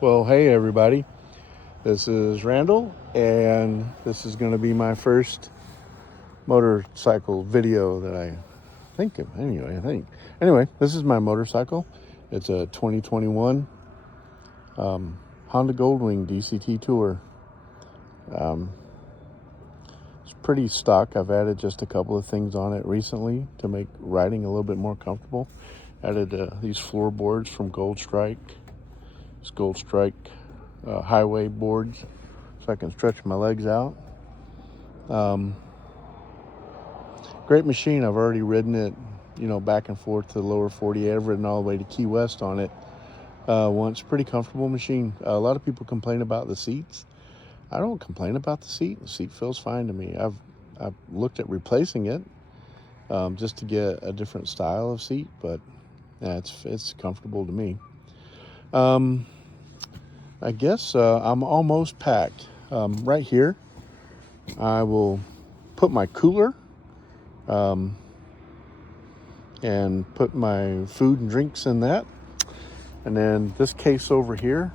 Well, hey everybody, this is Randall, and this is going to be my first motorcycle video that I think of. Anyway, this is my motorcycle. It's a 2021 Honda Goldwing DCT Tour. It's pretty stock. I've added just a couple of things on it recently to make riding a little bit more comfortable. Added these floorboards from Gold Strike. It's Gold Strike highway boards, so I can stretch my legs out. Great machine. I've already ridden it, back and forth to the lower 48. I've ridden all the way to Key West on it once. Pretty comfortable machine. A lot of people complain about the seats. I don't complain about the seat. The seat feels fine to me. I've looked at replacing it just to get a different style of seat, but yeah, it's comfortable to me. I guess I'm almost packed. Right here, I will put my cooler and put my food and drinks in that. And then this case over here,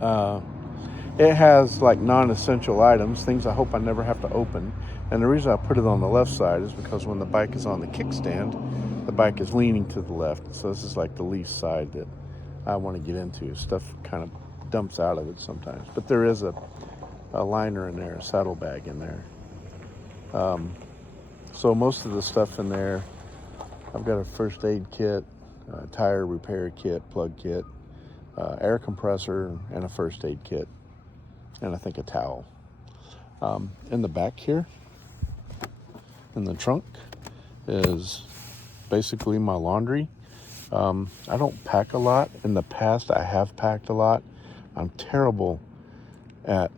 it has like non-essential items, things I hope I never have to open. And the reason I put it on the left side is because when the bike is on the kickstand, the bike is leaning to the left. So this is like the least side that I want to get into. Stuff kind of dumps out of it sometimes. But there is a liner in there, a saddlebag in there. So most of the stuff in there, I've got a first aid kit, a tire repair kit, plug kit, air compressor, and a first aid kit, and I think a towel. In the back here, in the trunk, is basically my laundry. I don't pack a lot. In the past, I have packed a lot. I'm terrible at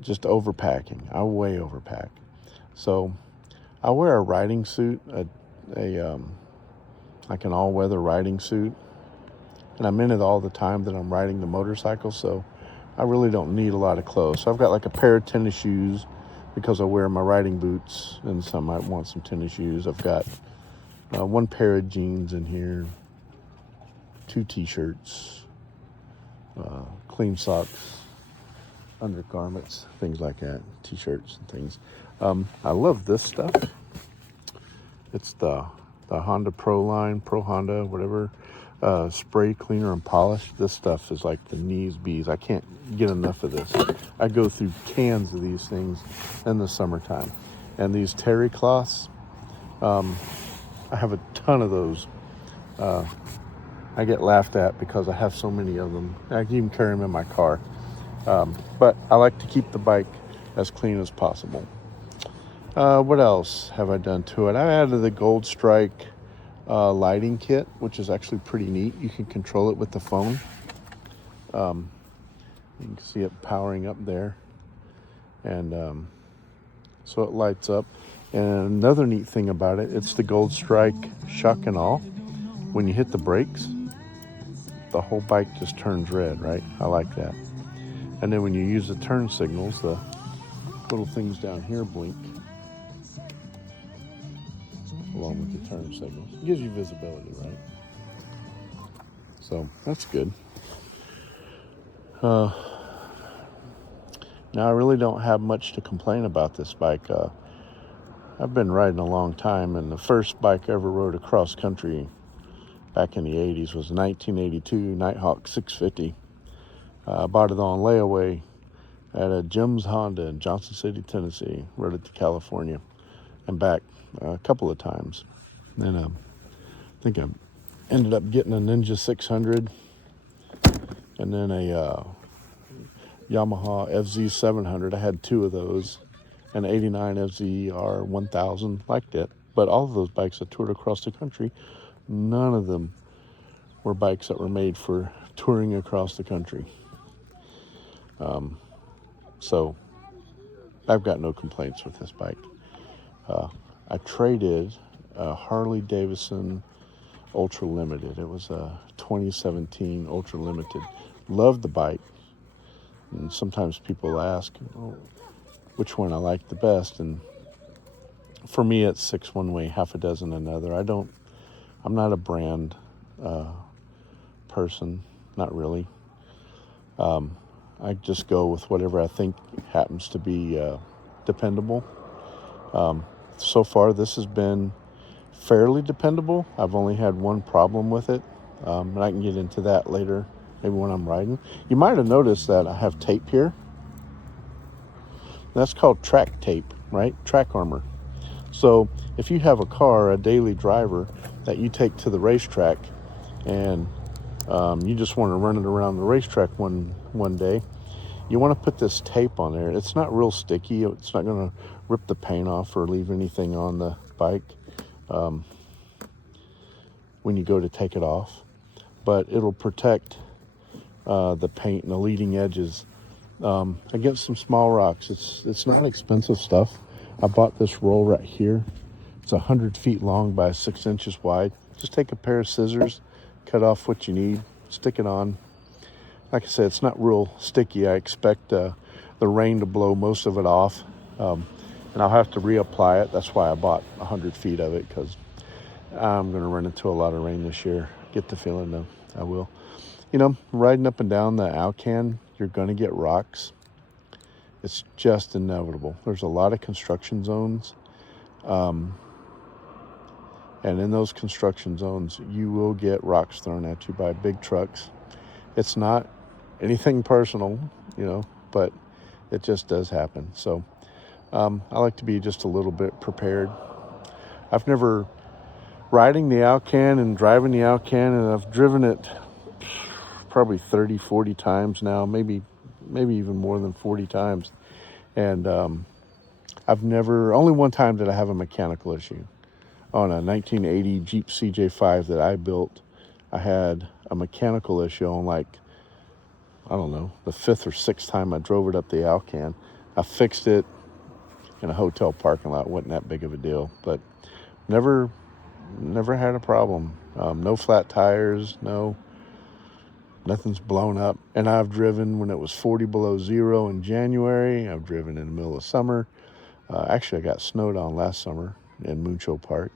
just overpacking. I way overpack. So I wear a riding suit, like an all-weather riding suit, and I'm in it all the time that I'm riding the motorcycle, so I really don't need a lot of clothes. So I've got like a pair of tennis shoes because I wear my riding boots, and some might want some tennis shoes. I've got one pair of jeans in here, 2 t-shirts, clean socks, undergarments, things like that, t-shirts and things. I love this stuff. It's the Honda Pro line, Pro Honda, whatever, spray cleaner and polish. This stuff is like the knees bees. I can't get enough of this. I go through cans of these things in the summertime. And these terry cloths, I have a ton of those. I get laughed at because I have so many of them. I can even carry them in my car. But I like to keep the bike as clean as possible. What else have I done to it? I added the Gold Strike lighting kit, which is actually pretty neat. You can control it with the phone. You can see it powering up there. And so it lights up. And another neat thing about it, it's the Gold Strike shock and all. When you hit the brakes, the whole bike just turns red, right? I like that. And then when you use the turn signals, the little things down here blink along with the turn signals. It gives you visibility, right? So that's good. Now I really don't have much to complain about this bike. I've been riding a long time, and the first bike I ever rode across country back in the 80s was a 1982 Nighthawk 650. I bought it on layaway at a Jim's Honda in Johnson City, Tennessee. Rode it to California and back a couple of times. And I think I ended up getting a Ninja 600 and then a Yamaha FZ 700. I had 2 of those. An 89 FZR 1000. Liked it. But all of those bikes I toured across the country, none of them were bikes that were made for touring across the country. So I've got no complaints with this bike. I traded a Harley Davidson Ultra Limited. It was a 2017 Ultra Limited. Loved the bike. And sometimes people ask which one I like the best. And for me, it's 6 one way, half a dozen another. I'm not a brand person, not really. I just go with whatever I think happens to be dependable. So far, this has been fairly dependable. I've only had one problem with it, and I can get into that later, maybe when I'm riding. You might have noticed that I have tape here. That's called track tape, right? Track armor. So if you have a car, a daily driver, that you take to the racetrack, and you just want to run it around the racetrack one day, you want to put this tape on there. It's not real sticky. It's not going to rip the paint off or leave anything on the bike when you go to take it off. But it'll protect the paint and the leading edges against some small rocks. It's not expensive stuff. I bought this roll right here. It's 100 feet long by 6 inches wide. Just take a pair of scissors, cut off what you need, stick it on. Like I said, it's not real sticky. I expect the rain to blow most of it off, and I'll have to reapply it. That's why I bought 100 feet of it, because I'm going to run into a lot of rain this year. Get the feeling, though. I will. You know, riding up and down the Alcan, you're going to get rocks. It's just inevitable. There's a lot of construction zones, and in those construction zones, you will get rocks thrown at you by big trucks. It's not anything personal, you know, but it just does happen. So I like to be just a little bit prepared. I've never riding the Alcan and driving the Alcan, and I've driven it probably 30, 40 times now, maybe even more than 40 times. And only one time did I have a mechanical issue. On a 1980 Jeep CJ5 that I built, I had a mechanical issue on, like, I don't know, the 5th or 6th time I drove it up the Alcan. I fixed it in a hotel parking lot. It wasn't that big of a deal, but never had a problem. No flat tires, nothing's blown up. And I've driven when it was 40 below zero in January. I've driven in the middle of summer. Actually, I got snowed on last summer in Moonshell Park.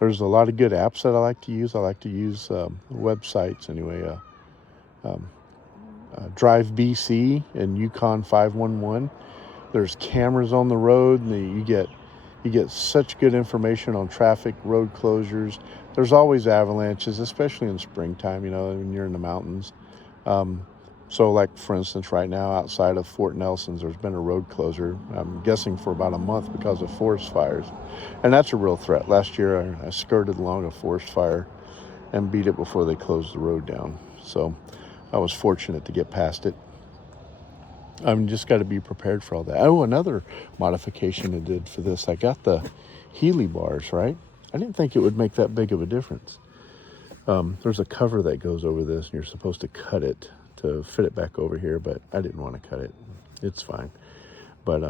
There's a lot of good apps that I like to use. I like to use websites anyway. Drive BC and Yukon 511. There's cameras on the road, and you get such good information on traffic, road closures. There's always avalanches, especially in springtime, you know, when you're in the mountains. So like, for instance, right now outside of Fort Nelson's, there's been a road closure, I'm guessing for about a month because of forest fires. And that's a real threat. Last year, I skirted along a forest fire and beat it before they closed the road down. So I was fortunate to get past it. I've just got to be prepared for all that. Oh, another modification I did for this, I got the Healy bars, right? I didn't think it would make that big of a difference. There's a cover that goes over this, and you're supposed to cut it to fit it back over here, but I didn't want to cut it. It's fine. But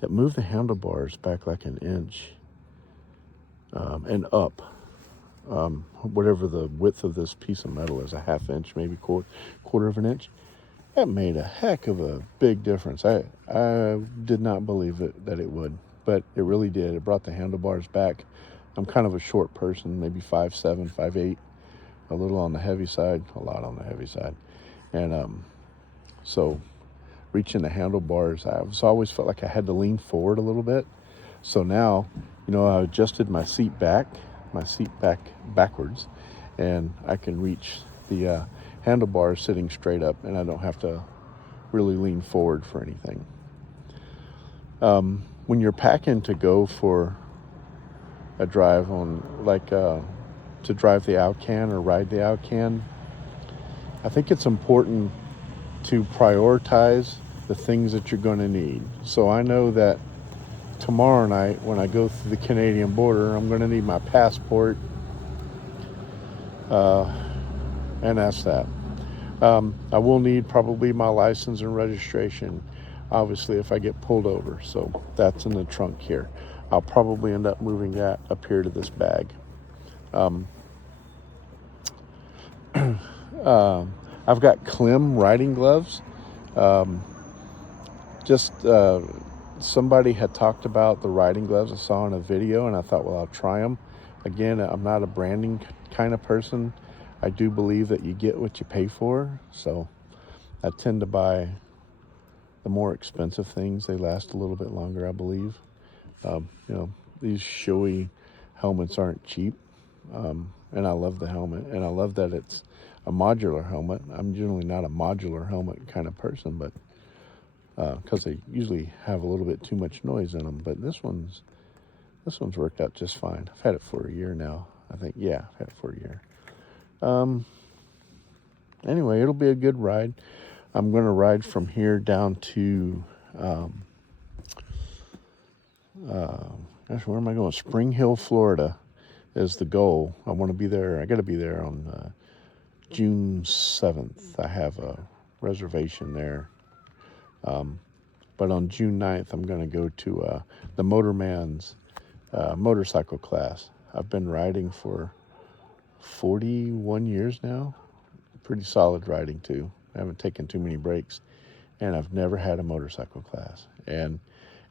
it moved the handlebars back like an inch and up. Whatever the width of this piece of metal is, a half inch, maybe quarter of an inch. That made a heck of a big difference. I did not believe that it would, but it really did. It brought the handlebars back. I'm kind of a short person, maybe 5'7", 5'8", a little on the heavy side, a lot on the heavy side. And so reaching the handlebars, I've always felt like I had to lean forward a little bit. So now, you know, I adjusted my seat back backwards, and I can reach the handlebars sitting straight up, and I don't have to really lean forward for anything. When you're packing to go for a drive on, like to drive the Alcan or ride the Alcan, I think it's important to prioritize the things that you're going to need. So I know that tomorrow night when I go through the Canadian border, I'm going to need my passport, and that's that. I will need probably my license and registration, obviously, if I get pulled over. So that's in the trunk here. I'll probably end up moving that up here to this bag. I've got Klim riding gloves. Somebody had talked about the riding gloves I saw in a video, and I thought, well, I'll try them. Again, I'm not a branding kind of person. I do believe that you get what you pay for. So I tend to buy the more expensive things. They last a little bit longer, I believe. These showy helmets aren't cheap, and I love the helmet, and I love that it's a modular helmet. I'm generally not a modular helmet kind of person, but because they usually have a little bit too much noise in them. But this one's worked out just fine. I've had it for a year now. I think, yeah, I've had it for a year. Anyway, it'll be a good ride. I'm going to ride from here down to, where am I going? Spring Hill, Florida is the goal. I want to be there. I got to be there on June 7th. I have a reservation there. But on June 9th, I'm going to go to the Motorman's motorcycle class. I've been riding for 41 years now. Pretty solid riding too. I haven't taken too many breaks, and I've never had a motorcycle class. And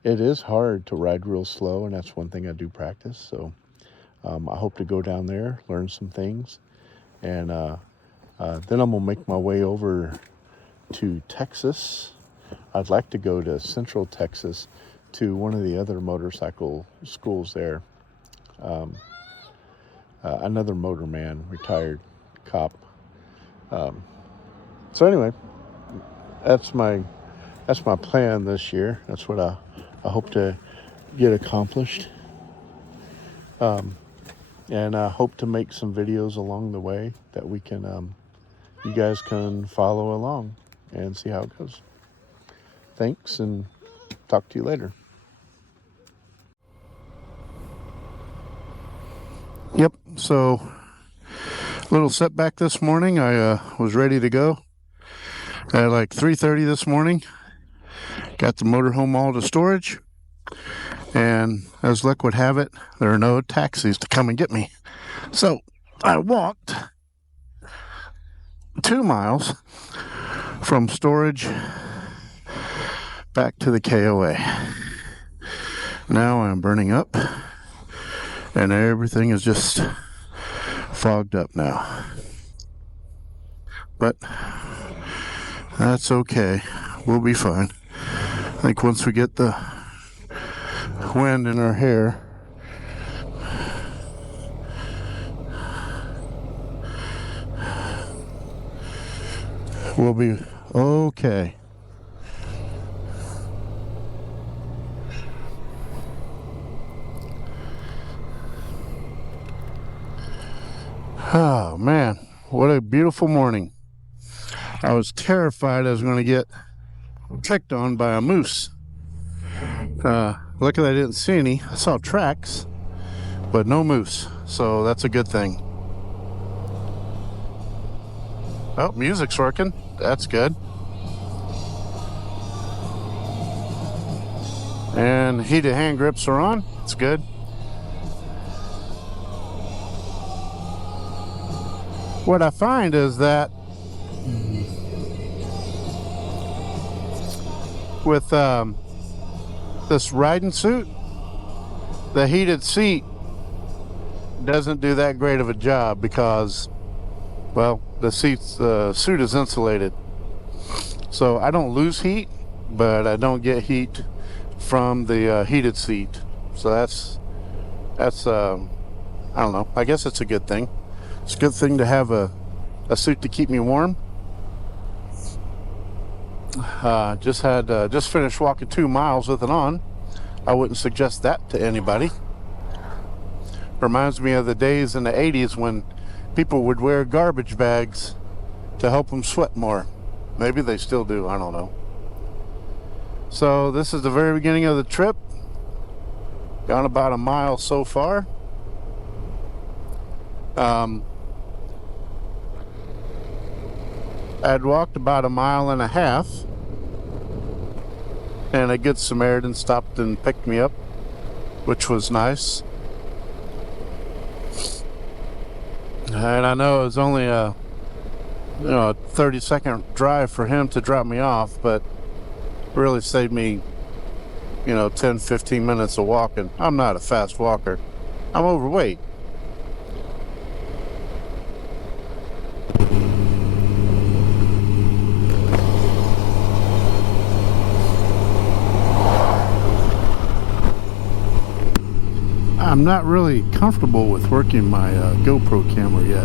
it is hard to ride real slow, and that's one thing I do practice. So I hope to go down there, learn some things, and then I'm gonna make my way over to Texas. I'd like to go to Central Texas to one of the other motorcycle schools there. Another motorman, retired cop. So anyway, that's my plan this year. That's what I hope to get accomplished. And I hope to make some videos along the way that we can, you guys can follow along and see how it goes. Thanks, and talk to you later. Yep, so little setback this morning. I was ready to go at like 3:30 this morning. Got the motorhome all to storage, and as luck would have it, there are no taxis to come and get me. So I walked 2 miles from storage back to the KOA. Now I'm burning up, and everything is just fogged up now. But that's okay. We'll be fine. I think once we get the wind in our hair, we'll be okay. Oh man, what a beautiful morning. I was terrified I was going to get picked on by a moose. Luckily I didn't see any. I saw tracks, but no moose, so that's a good thing. Oh, music's working. That's good. And heated hand grips are on. It's good. What I find is that with this riding suit, the heated seat doesn't do that great of a job because, well, the suit is insulated. So I don't lose heat, but I don't get heat from the heated seat. So that's I don't know. I guess it's a good thing. It's a good thing to have a suit to keep me warm. Just finished walking 2 miles with it on. I wouldn't suggest that to anybody. Reminds me of the days in the 80s when people would wear garbage bags to help them sweat more. Maybe they still do, I don't know. So this is the very beginning of the trip. Gone about a mile so far. I'd walked about 1.5 miles, and a good Samaritan stopped and picked me up, which was nice. And I know it was only a 30-second drive for him to drop me off, but really saved me 10-15 minutes of walking. I'm not a fast walker. I'm overweight. I'm not really comfortable with working my GoPro camera yet.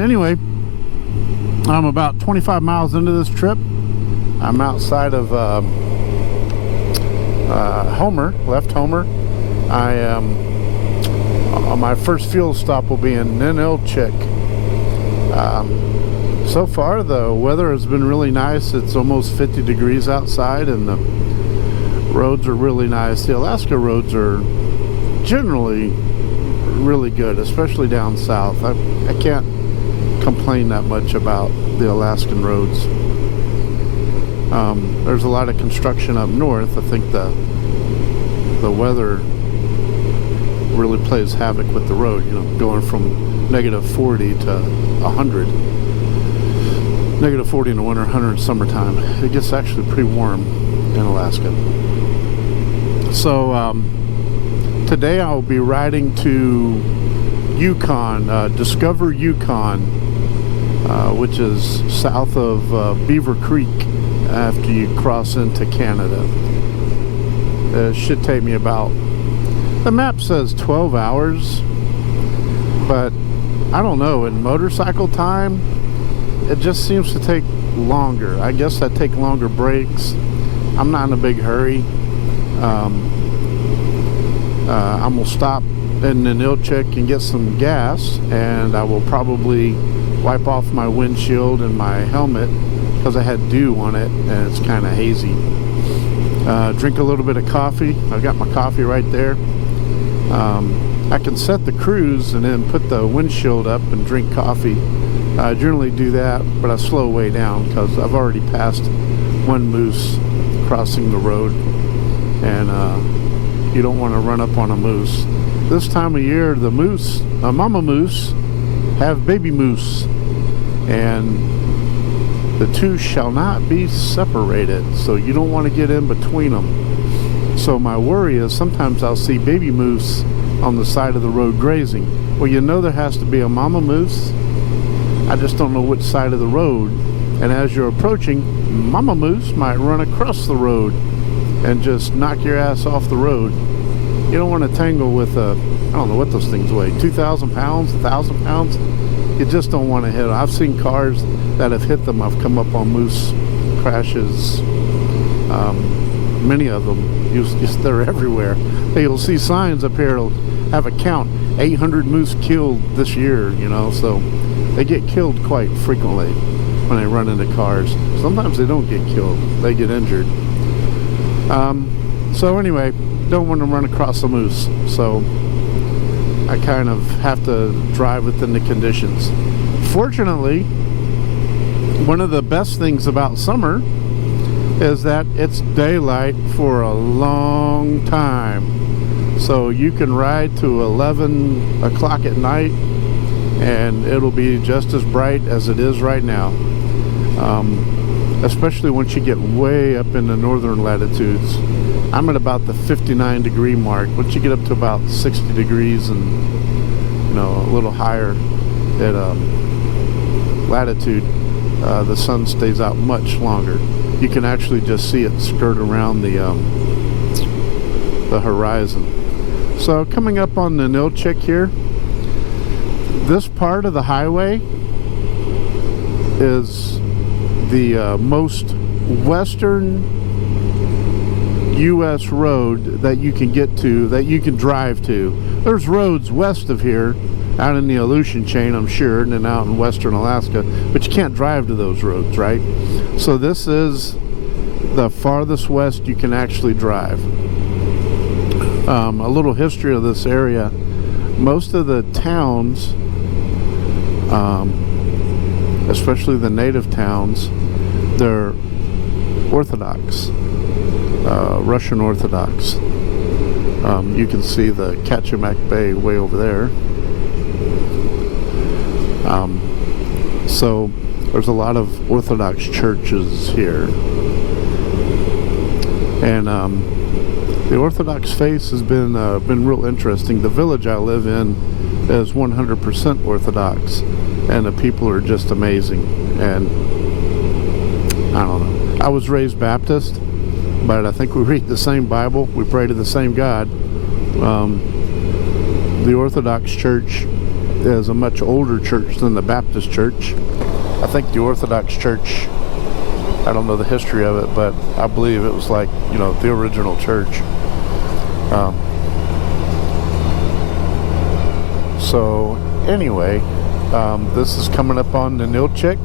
Anyway, I'm about 25 miles into this trip. I'm outside of Homer, left Homer. I am my first fuel stop will be in Ninilchik. So far the weather has been really nice. It's almost 50 degrees outside and the roads are really nice. The Alaska roads are generally really good, especially down south. I can't complain that much about the Alaskan roads. There's a lot of construction up north. I think the weather really plays havoc with the road, you know, going from negative 40 to 100. Negative 40 in the winter, 100 in summertime. It gets actually pretty warm in Alaska. So today I'll be riding to Yukon, Discover Yukon, which is south of Beaver Creek after you cross into Canada. It should take me about, the map says 12 hours, but I don't know, in motorcycle time it just seems to take longer. I guess I take longer breaks. I'm not in a big hurry. I'm gonna stop in Ninilchik and get some gas, and I will probably wipe off my windshield and my helmet because I had dew on it and it's kind of hazy. Drink a little bit of coffee. I've got my coffee right there. I can set the cruise and then put the windshield up and drink coffee. I generally do that, but I slow way down because I've already passed one moose crossing the road, and you don't want to run up on a moose. This time of year, the moose, mama moose, have baby moose, and the two shall not be separated, so you don't want to get in between them. So my worry is sometimes I'll see baby moose on the side of the road grazing. Well, you know there has to be a mama moose. I just don't know which side of the road. And as you're approaching, mama moose might run across the road and just knock your ass off the road. You don't want to tangle with I don't know what those things weigh, 2,000 pounds, 1,000 pounds. You just don't want to hit them. I've seen cars that have hit them. I've come up on moose crashes. Many of them, they're everywhere. You'll see signs up here, it'll have a count, 800 moose killed this year, you know, so they get killed quite frequently when they run into cars. Sometimes they don't get killed, they get injured. So anyway, don't want to run across a moose, so I kind of have to drive within the conditions. Fortunately, one of the best things about summer is that it's daylight for a long time. So you can ride to 11 o'clock at night and it'll be just as bright as it is right now. Especially once you get way up in the northern latitudes. I'm at about the 59 degree mark. Once you get up to about 60 degrees and, you know, a little higher at latitude, the sun stays out much longer. You can actually just see it skirt around the horizon. So coming up on the Ninilchik here, this part of the highway is the most western U.S. road that you can get to, that you can drive to. There's roads west of here, out in the Aleutian chain, I'm sure, and then out in western Alaska, but you can't drive to those roads, right? So this is the farthest west you can actually drive. A little history of this area. Most of the towns, especially the native towns, they're Orthodox, Russian Orthodox. You can see the Kachemak Bay way over there. So there's a lot of Orthodox churches here, and the Orthodox faith has been real interesting. The village I live in is 100% Orthodox, and the people are just amazing. And I don't know, I was raised Baptist, but I think we read the same Bible, we pray to the same God. The Orthodox Church is a much older church than the Baptist Church. I think the Orthodox Church, I don't know the history of it, but I believe it was like, you know, the original church. So anyway, this is coming up on the Nilchik.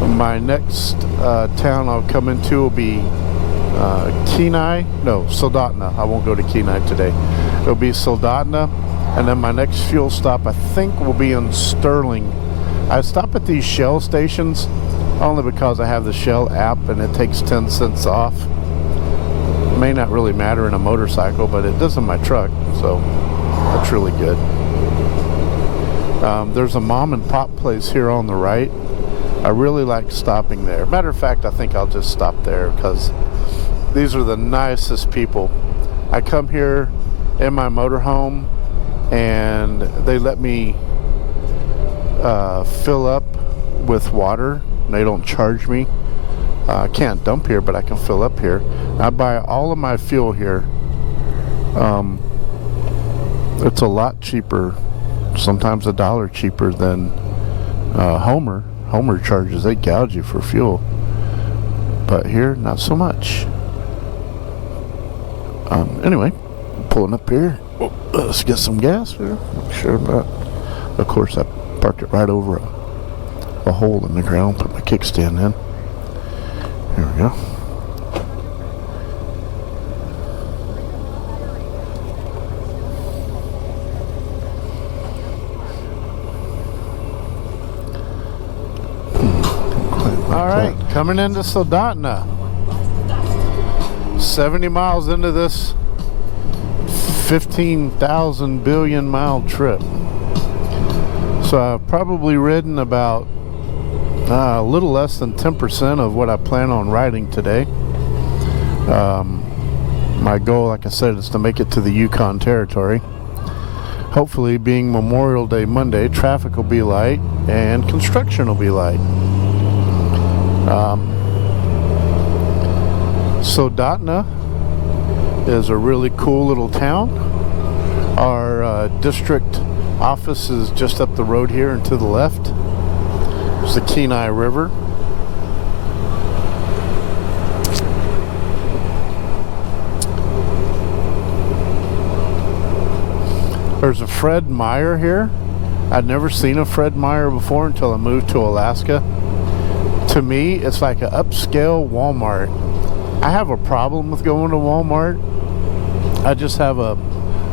My next town I'll come into will be Soldotna. I won't go to Kenai today. It'll be Soldotna, and then my next fuel stop I think will be in Sterling. I stop at these Shell stations only because I have the Shell app and it takes 10 cents off. It may not really matter in a motorcycle, but it does in my truck, so that's really good. There's a mom and pop place here on the right. I really like stopping there. Matter of fact, I think I'll just stop there because these are the nicest people. I come here in my motorhome and they let me fill up with water. They don't charge me. I can't dump here, but I can fill up here. I buy all of my fuel here. It's a lot cheaper, sometimes $1 cheaper than Homer. Homer charges, they gouge you for fuel, but here not so much. Anyway, pulling up here. Let's get some gas here. Not sure about. Of course, I parked it right over a hole in the ground. Put my kickstand in. Here we go. All right, coming into Soldotna. 70 miles into this 15,000 billion mile trip. So I've probably ridden about a little less than 10% of what I plan on riding today. My goal, like I said, is to make it to the Yukon territory. Hopefully, being Memorial Day Monday, traffic will be light and construction will be light. Soldotna is a really cool little town. Our district office is just up the road here and to the left. There's the Kenai River. There's a Fred Meyer here. I'd never seen a Fred Meyer before until I moved to Alaska. To me, it's like an upscale Walmart. I have a problem with going to Walmart. I just have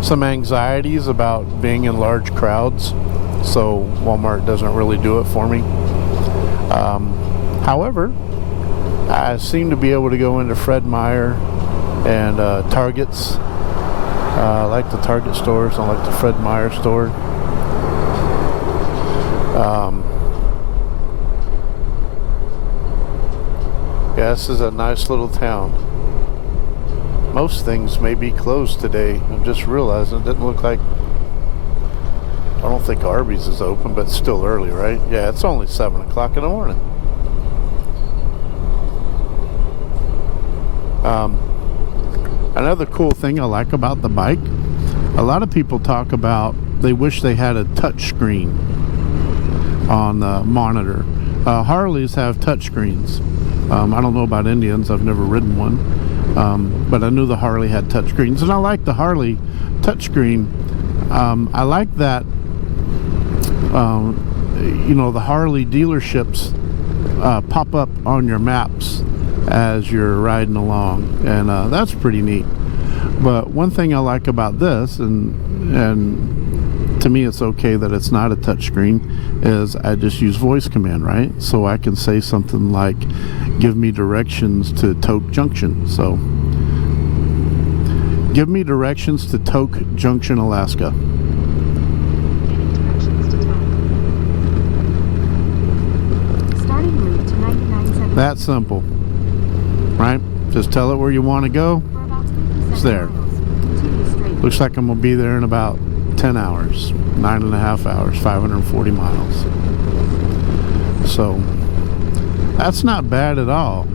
some anxieties about being in large crowds, so Walmart doesn't really do it for me. However, I seem to be able to go into Fred Meyer and Targets. I like the Target stores. I like the Fred Meyer store. Yeah, this is a nice little town. Most things may be closed today. I'm just realizing it didn't look like... I don't think Arby's is open, but it's still early, right? Yeah, it's only 7 o'clock in the morning. Another cool thing I like about the bike, a lot of people talk about they wish they had a touch screen on the monitor. Harleys have touch screens. I don't know about Indians. I've never ridden one. But I knew the Harley had touch screens, and I like the Harley touchscreen. I like that, you know, the Harley dealerships pop up on your maps as you're riding along, and that's pretty neat. But one thing I like about this, and to me it's okay that it's not a touchscreen, is I just use voice command, right? So I can say something like, give me directions to Tok Junction. So, give me directions to Tok Junction, Alaska. Starting route to 99.7. That simple, right? Just tell it where you want to go. It's there. Looks like I'm gonna be there in about 10 hours, 9.5 hours, 540 miles. So that's not bad at all.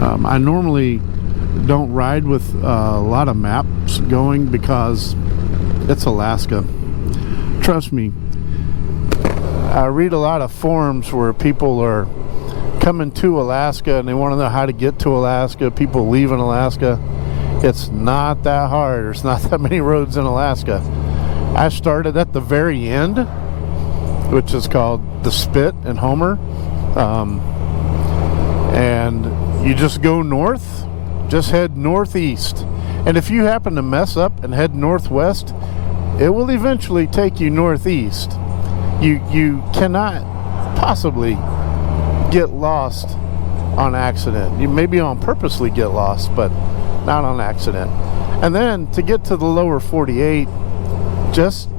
I normally don't ride with a lot of maps going because it's Alaska. Trust me, I read a lot of forums where people are coming to Alaska and they want to know how to get to Alaska, people leaving Alaska. It's not that hard. There's not that many roads in Alaska. I started at the very end, which is called the Spit in Homer, and you just go north, just head northeast, and if you happen to mess up and head northwest, it will eventually take you northeast. You cannot possibly get lost on accident. You maybe on purposely get lost, but not on accident. And then to get to the lower 48, just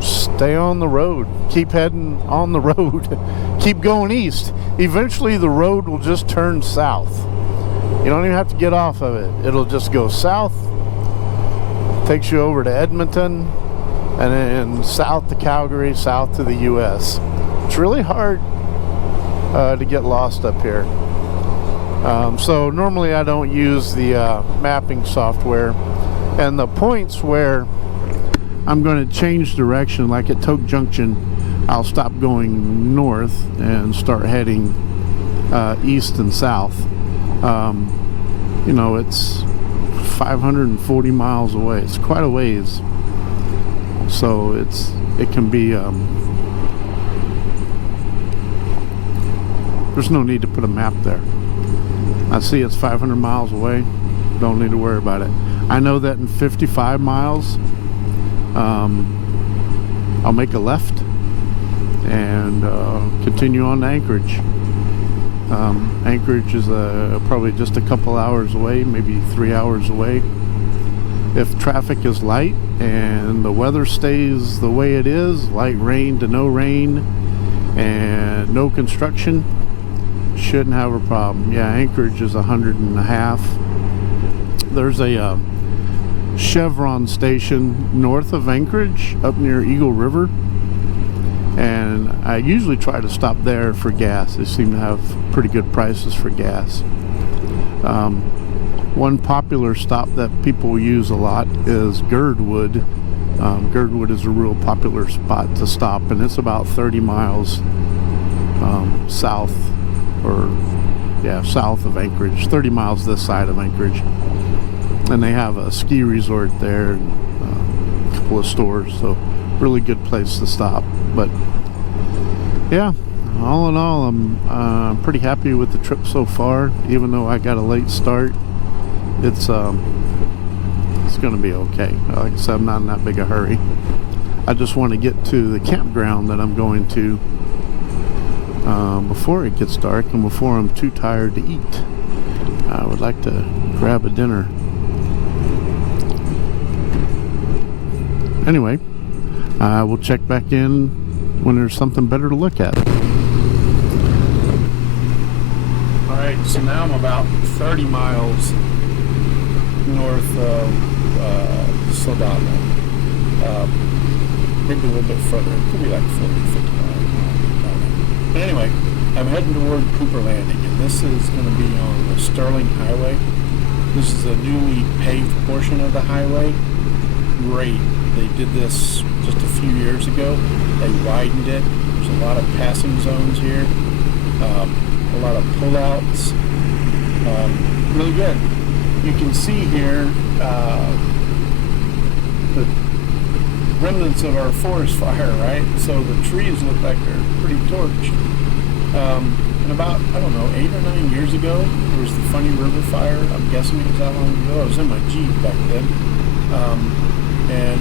stay on the road. Keep heading on the road. Keep going east. Eventually the road will just turn south. You don't even have to get off of it. It'll just go south. Takes you over to Edmonton, and then south to Calgary, south to the US. It's really hard to get lost up here. So normally I don't use the mapping software, and the points where I'm going to change direction, like at Toke Junction, I'll stop going north and start heading east and south. You know, it's 540 miles away. It's quite a ways. So it can be there's no need to put a map there. I see it's 500 miles away. Don't need to worry about it. I know that in 55 miles I'll make a left and continue on to Anchorage. Anchorage is probably just a couple hours away, maybe 3 hours away. If traffic is light and the weather stays the way it is, light rain to no rain and no construction, shouldn't have a problem. Yeah, Anchorage is 100.5. There's a Chevron station north of Anchorage up near Eagle River, and I usually try to stop there for gas. They seem to have pretty good prices for gas. One popular stop that people use a lot is Girdwood. Girdwood is a real popular spot to stop, and it's about 30 miles south of Anchorage, 30 miles this side of Anchorage. And they have a ski resort there and a couple of stores, so really good place to stop. But yeah, all in all, I'm pretty happy with the trip so far. Even though I got a late start, it's gonna be okay. Like I said, I'm not in that big a hurry. I just want to get to the campground that I'm going to before it gets dark and before I'm too tired to eat. I would like to grab a dinner. Anyway, we'll check back in when there's something better to look at. Alright, so now I'm about 30 miles north of Soldotna. Maybe a little bit further. It could be like 40, 50 miles. But anyway, I'm heading toward Cooper Landing, and this is going to be on the Sterling Highway. This is a newly paved portion of the highway. Great. They did this just a few years ago. They widened it. There's a lot of passing zones here. A lot of pullouts. Really good. You can see here the remnants of our forest fire, right? So the trees look like they're pretty torched. And about, I don't know, 8 or 9 years ago, there was the Funny River fire. I'm guessing it was that long ago. I was in my Jeep back then. And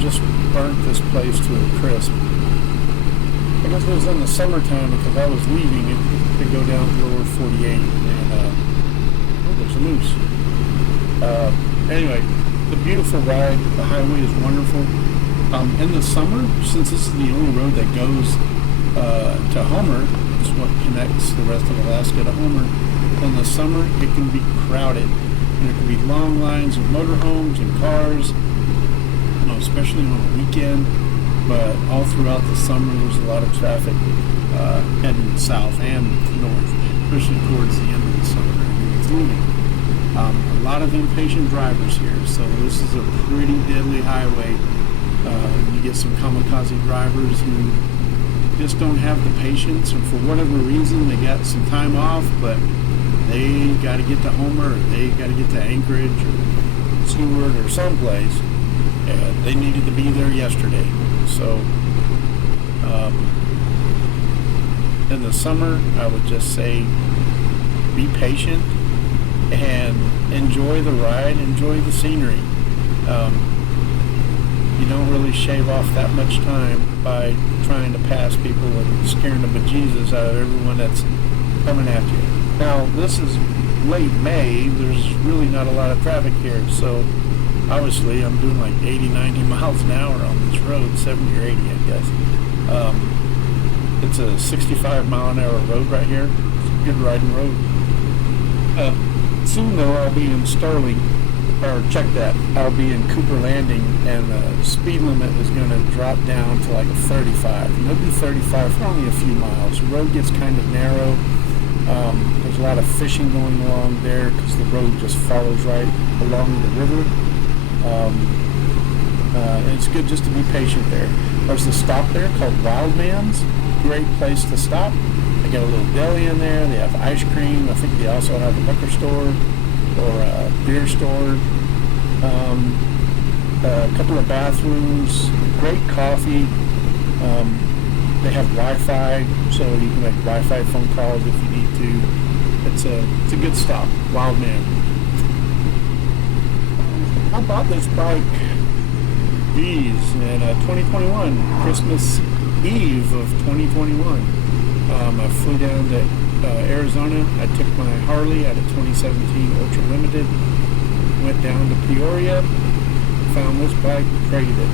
just burnt this place to a crisp. I guess it was in the summertime because I was leaving it to go down to lower 48, and oh, there's a moose. Anyway, the beautiful ride. The highway is wonderful. In the summer, since this is the only road that goes to Homer, it's what connects the rest of Alaska to Homer. In the summer, it can be crowded. There can be long lines of motorhomes and cars, especially on the weekend, but all throughout the summer there's a lot of traffic heading south and north, especially towards the end of the summer. It's moving. A lot of impatient drivers here, so this is a pretty deadly highway. You get some kamikaze drivers who just don't have the patience, or for whatever reason they got some time off, but they got to get to Homer, or they got to get to Anchorage or Seward or someplace, and they needed to be there yesterday. So in the summer, I would just say be patient and enjoy the ride, enjoy the scenery. You don't really shave off that much time by trying to pass people and scaring the bejesus out of everyone that's coming at you. Now, this is late May. There's really not a lot of traffic here, so obviously I'm doing like 80, 90 miles an hour on this road, 70 or 80, I guess. It's a 65 mile an hour road right here. It's a good riding road. Soon though, I'll be in Sterling, or check that, I'll be in Cooper Landing, and the speed limit is going to drop down to like a 35. And it'll be 35 for only a few miles. The road gets kind of narrow. There's a lot of fishing going along there because the road just follows right along the river. And it's good just to be patient there. There's a stop there called Wildman's. Great place to stop. They got a little deli in there. They have ice cream. I think they also have a liquor store or a beer store. A couple of bathrooms. Great coffee. They have Wi-Fi, so you can make Wi-Fi phone calls if you need to. It's a good stop. Wildman. I bought this bike, in 2021, Christmas Eve of 2021. I flew down to Arizona. I took my Harley out of 2017 Ultra Limited, went down to Peoria, found this bike, traded it.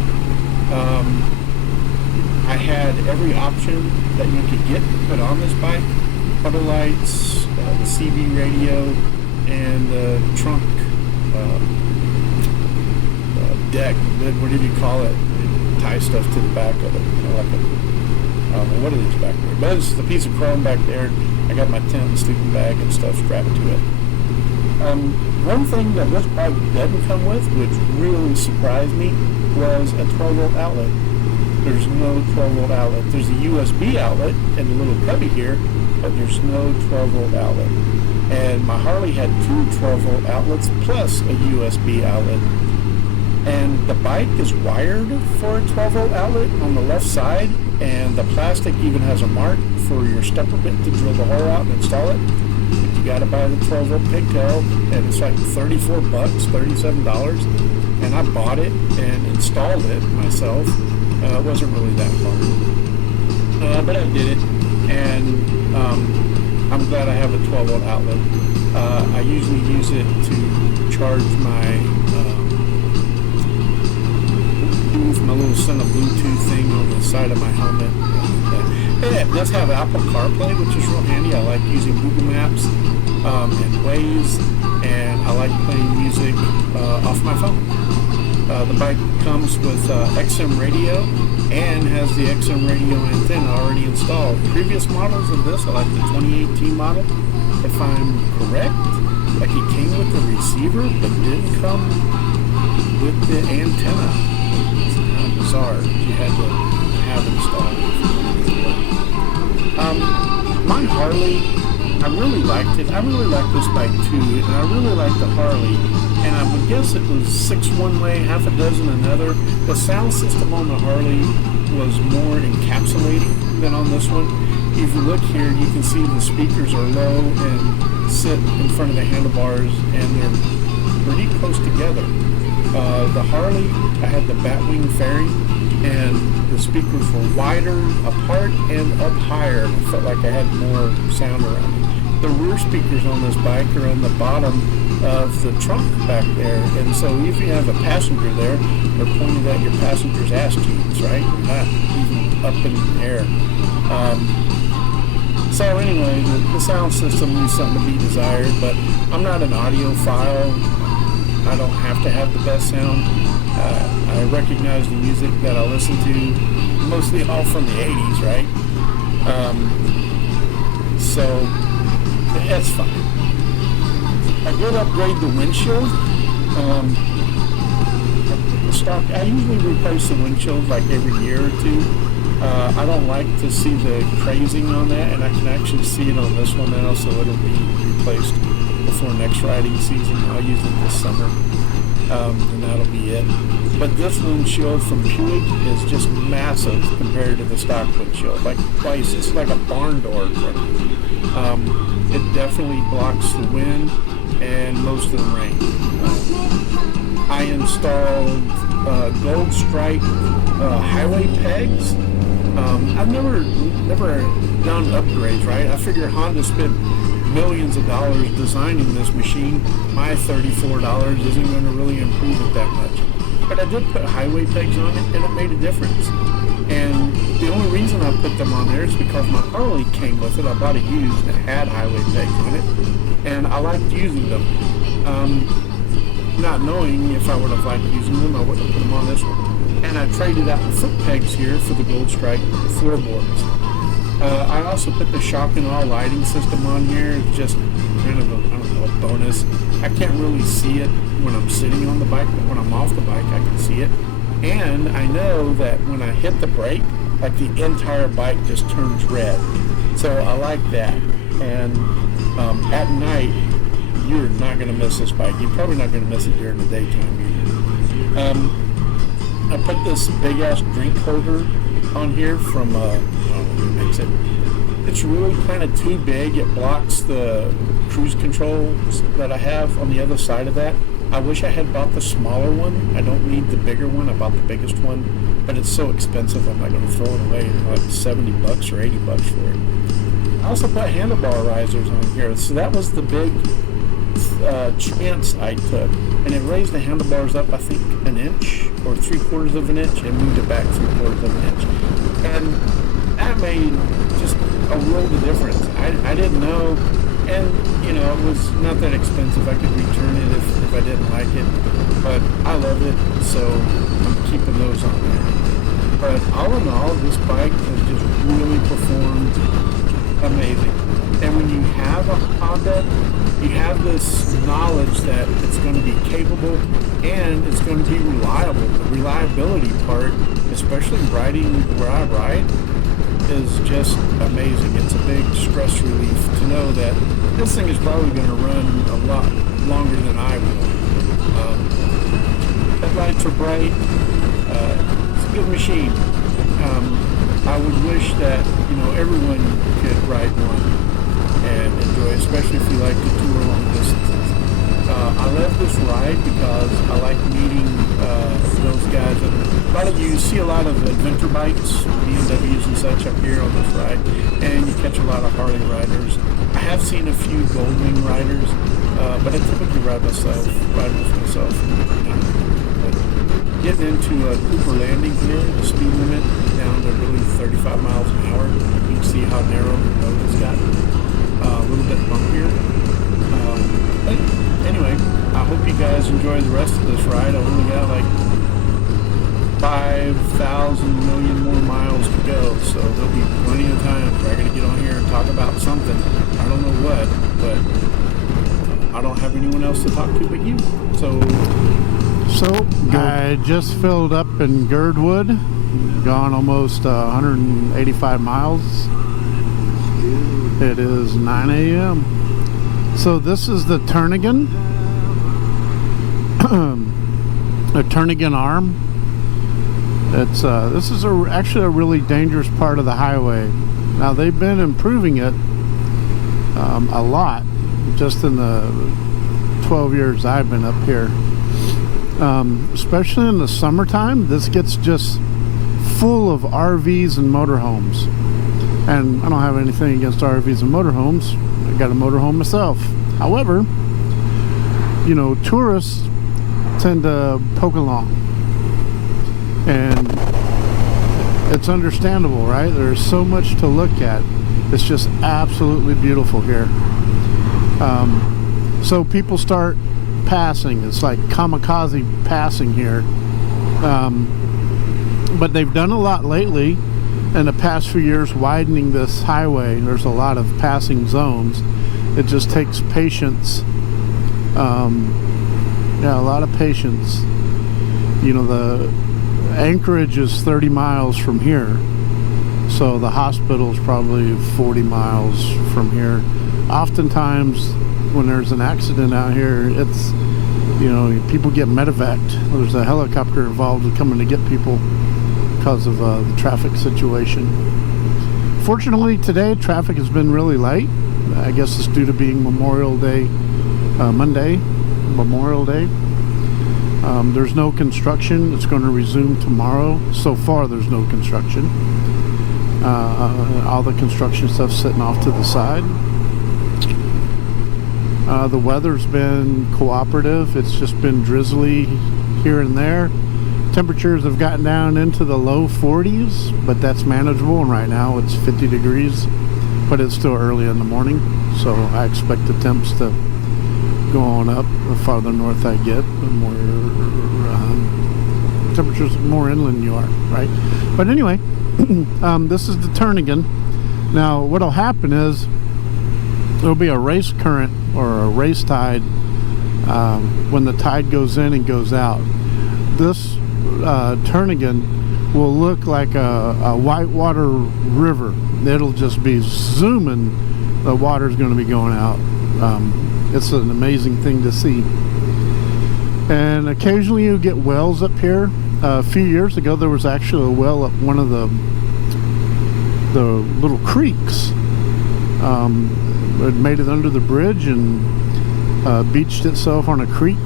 I had every option that you could get to put on this bike: puddle lights, the CB radio, and the trunk deck. What did you call it? They tie stuff to the back of it, like a what it is back there. But it's the piece of chrome back there. I got my tent and sleeping bag and stuff strapped to it. One thing that this bike didn't come with, which really surprised me, was a 12-volt outlet. There's no 12-volt outlet. There's a USB outlet and a little cubby here, but there's no 12-volt outlet. And my Harley had two 12-volt outlets plus a USB outlet. And the bike is wired for a 12-volt outlet on the left side, and the plastic even has a mark for your stepper bit to drill the hole out and install it. But you got to buy the 12-volt pigtail, and it's like $34, $37. And I bought it and installed it myself. It wasn't really that hard, but I did it, and I'm glad I have a 12-volt outlet. I usually use it to charge my little son a Bluetooth thing on the side of my helmet. It does have Apple CarPlay, which is real handy. I like using Google Maps and Waze, and I like playing music off my phone. The bike comes with XM radio and has the XM radio antenna already installed. Previous models of this, I like the 2018 model, if I'm correct. Like it came with the receiver, but didn't come with the antenna. It's kind of bizarre. You had to have installed it. My Harley, I really liked it. I really liked this bike too, and I really liked the Harley. And I would guess it was 6 one way, half a dozen another. The sound system on the Harley was more encapsulating than on this one. If you look here, you can see the speakers are low and sit in front of the handlebars, and they're pretty close together. The Harley, I had the Batwing fairing, and the speakers were wider apart and up higher. I felt like I had more sound around me. The rear speakers on this bike are on the bottom of the trunk back there, and so if you have a passenger there, they're pointed at your passenger's ass cheeks, right? You're not even up in the air. So anyway, the sound system leaves something to be desired, but I'm not an audiophile. I don't have to have the best sound. I recognize the music that I listen to, mostly all from the 80s, right? So that's fine. I did upgrade the windshield. Stock. I usually replace the windshield like every year or two. I don't like to see the crazing on that, and I can actually see it on this one now, so it'll be replaced before next riding season. I'll use it this summer, and that'll be it. But this windshield from Puig is just massive compared to the stock windshield. Like twice, it's like a barn door. It definitely blocks the wind and most of the rain. I installed gold stripe highway pegs. I've never done upgrades, right? I figure Honda spent millions of dollars designing this machine. My $34 isn't going to really improve it that much. But I did put highway pegs on it, and it made a difference. And the only reason I put them on there is because my Harley came with it. I bought it used and it had highway pegs on it, and I liked using them. Not knowing if I would have liked using them, I wouldn't have put them on this one. And I traded out the foot pegs here for the gold stripe floorboards. I also put the shock and awe lighting system on here. It's just kind of a, I don't know, a bonus. I can't really see it when I'm sitting on the bike, but when I'm off the bike, I can see it. And I know that when I hit the brake, like the entire bike just turns red. So I like that. And at night, you're not going to miss this bike. You're probably not going to miss it during the daytime either. I put this big ass drink holder on here from, I don't know what makes it. It's really kind of too big. It blocks the cruise controls that I have on the other side of that. I wish I had bought the smaller one. I don't need the bigger one. I bought the biggest one, but it's so expensive. I'm not going to throw it away. Like $70 or $80 for it. I also put handlebar risers on here. So that was the big chance I took, and it raised the handlebars up, I think, an inch or 3/4 of an inch, and moved it back 3/4 of an inch, and that made just a world of difference. I didn't know, and you know, it was not that expensive. I could return it if I didn't like it, but I love it, so I'm keeping those on there. But all in all, this bike has just really performed amazing. And when you have a Honda, you have this knowledge that it's going to be capable and it's going to be reliable. The reliability part, especially riding where I ride, is just amazing. It's a big stress relief to know that this thing is probably going to run a lot longer than I will. Headlights are bright. It's a good machine. I would wish that, you know, everyone could ride one and enjoy, especially if you like to tour long distances. I love this ride because I like meeting those guys. A lot of you see a lot of adventure bikes, BMWs and such up here on this ride, and you catch a lot of Harley riders. I have seen a few Goldwing riders, but I typically ride with myself. But getting into Cooper Landing here, the speed limit down to really 35 miles an hour. You can see how narrow the road has gotten. A little bit bumpier. But anyway, I hope you guys enjoy the rest of this ride. I only got like 5,000 million more miles to go, so there'll be plenty of time for I gotta get on here and talk about something. I don't know what, but I don't have anyone else to talk to but you. So I just filled up in Girdwood, gone almost 185 miles. It is 9 a.m. So this is the Turnagain, a Turnagain arm. It's this is actually a really dangerous part of the highway. Now they've been improving it a lot, just in the 12 years I've been up here. Especially in the summertime, this gets just full of RVs and motorhomes. And I don't have anything against RVs and motorhomes. I got a motorhome myself. However, you know, tourists tend to poke along. And it's understandable, right? There's so much to look at. It's just absolutely beautiful here. So people start passing. It's like kamikaze passing here. But they've done a lot lately in the past few years widening this highway. There's a lot of passing zones. It just takes patience Yeah, a lot of patience. You know, the Anchorage is 30 miles from here, so the hospital's probably 40 miles from here. Oftentimes when there's an accident out here, it's, you know, people get medevaced. There's a helicopter involved with coming to get people because of the traffic situation. Fortunately today traffic has been really light. I guess it's due to being Memorial Day, Monday, Memorial Day. There's no construction. It's going to resume tomorrow. So far there's no construction. All the construction stuff's sitting off to the side. The weather's been cooperative. It's just been drizzly here and there. Temperatures have gotten down into the low 40s, but that's manageable, and right now it's 50 degrees, but it's still early in the morning, so I expect the temps to go on up the farther north I get, the more temperatures, more inland you are, right? But anyway, this is the Turnagain. Now what'll happen is there'll be a race current or a race tide when the tide goes in and goes out. This Turnagain will look like a whitewater river. It'll just be zooming. The water's going to be going out. It's an amazing thing to see. And occasionally you get wells up here. A few years ago there was actually a well up one of the little creeks. It made it under the bridge and beached itself on a creek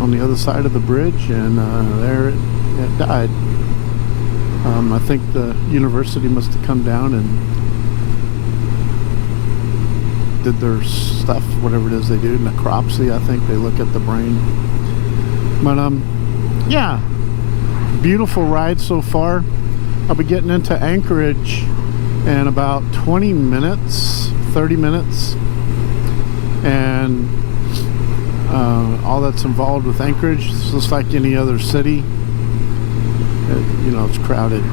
on the other side of the bridge, and there it died. I think the university must have come down and did their stuff, whatever it is they do, necropsy. I think they look at the brain. But yeah, beautiful ride so far. I'll be getting into Anchorage in about 20 minutes, 30 minutes, and all that's involved with Anchorage. It's just like any other city. You know, it's crowded.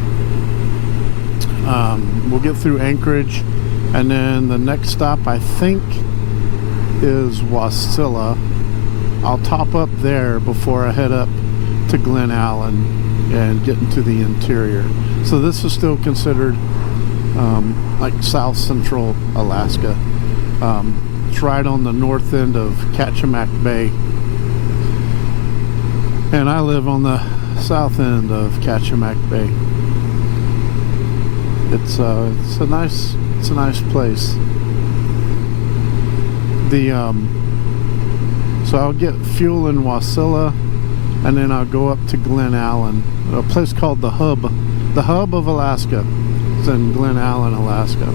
We'll get through Anchorage, and then the next stop I think is Wasilla. I'll top up there before I head up to Glen Allen and get into the interior. So this is still considered like South Central Alaska. It's right on the north end of Kachemak Bay, and I live on the south end of Kachemak Bay. It's a nice place. So I'll get fuel in Wasilla, and then I'll go up to Glen Allen, a place called the Hub of Alaska. It's in Glen Allen, Alaska.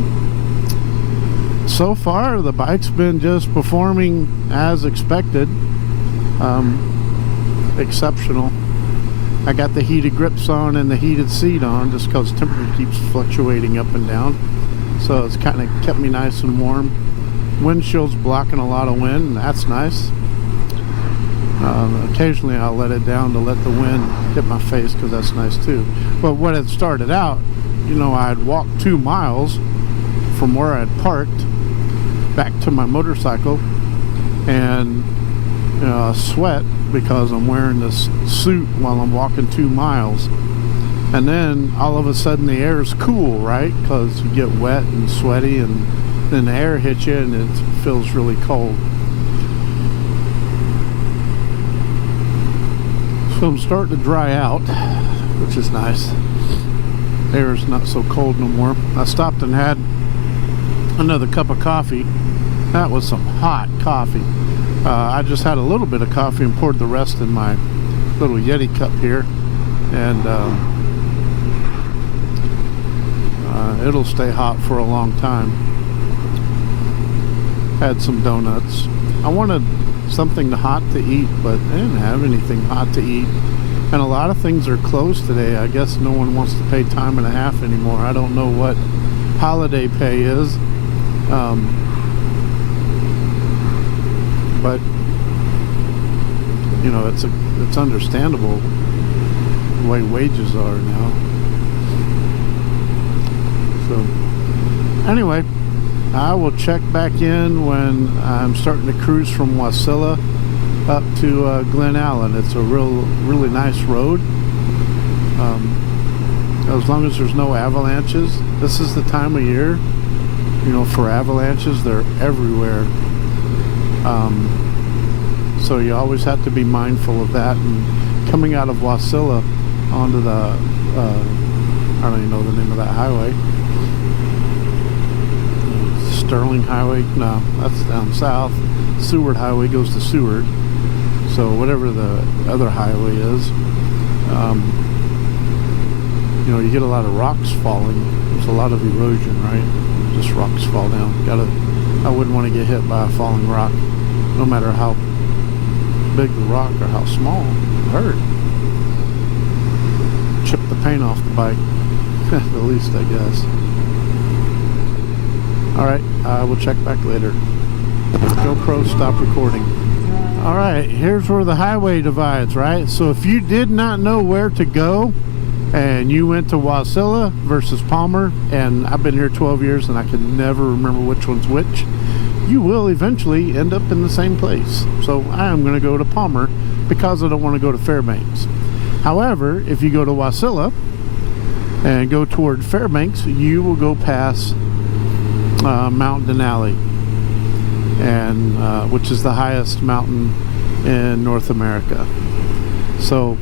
So far the bike's been just performing as expected. Exceptional. I got the heated grips on and the heated seat on just because temperature keeps fluctuating up and down, so it's kind of kept me nice and warm. Windshield's blocking a lot of wind, and that's nice. Occasionally I'll let it down to let the wind hit my face, because that's nice too. But when it started out, you know, I'd walked 2 miles from where I'd parked back to my motorcycle, and you know, I sweat because I'm wearing this suit while I'm walking 2 miles. And then all of a sudden the air is cool, right? Because you get wet and sweaty, and then the air hits you and it feels really cold. So I'm starting to dry out, which is nice. Air is not so cold no more. I stopped and had another cup of coffee. That was some hot coffee. I just had a little bit of coffee and poured the rest in my little Yeti cup here, and it'll stay hot for a long time. Had some donuts. I wanted something hot to eat, but I didn't have anything hot to eat, and a lot of things are closed today. I guess no one wants to pay time and a half anymore. I don't know what holiday pay is, but you know, it's understandable the way wages are now. So anyway, I will check back in when I'm starting to cruise from Wasilla. up to Glen Allen. It's a really nice road. As long as there's no avalanches. This is the time of year, you know, for avalanches. They're everywhere. So you always have to be mindful of that. And coming out of Wasilla onto the, I don't even know the name of that highway. Sterling Highway? No, that's down south. Seward Highway goes to Seward. So whatever the other highway is, you know, you get a lot of rocks falling. There's a lot of erosion, right? Just rocks fall down. I wouldn't want to get hit by a falling rock, no matter how big the rock or how small. It hurt. Chip the paint off the bike, at the least, I guess. Alright, we'll check back later. GoPro, stop recording. Alright, here's where the highway divides, right? So if you did not know where to go, and you went to Wasilla versus Palmer, and I've been here 12 years and I can never remember which one's which, you will eventually end up in the same place. So I am going to go to Palmer because I don't want to go to Fairbanks. However, if you go to Wasilla and go toward Fairbanks, you will go past Mount Denali, and which is the highest mountain in North America. So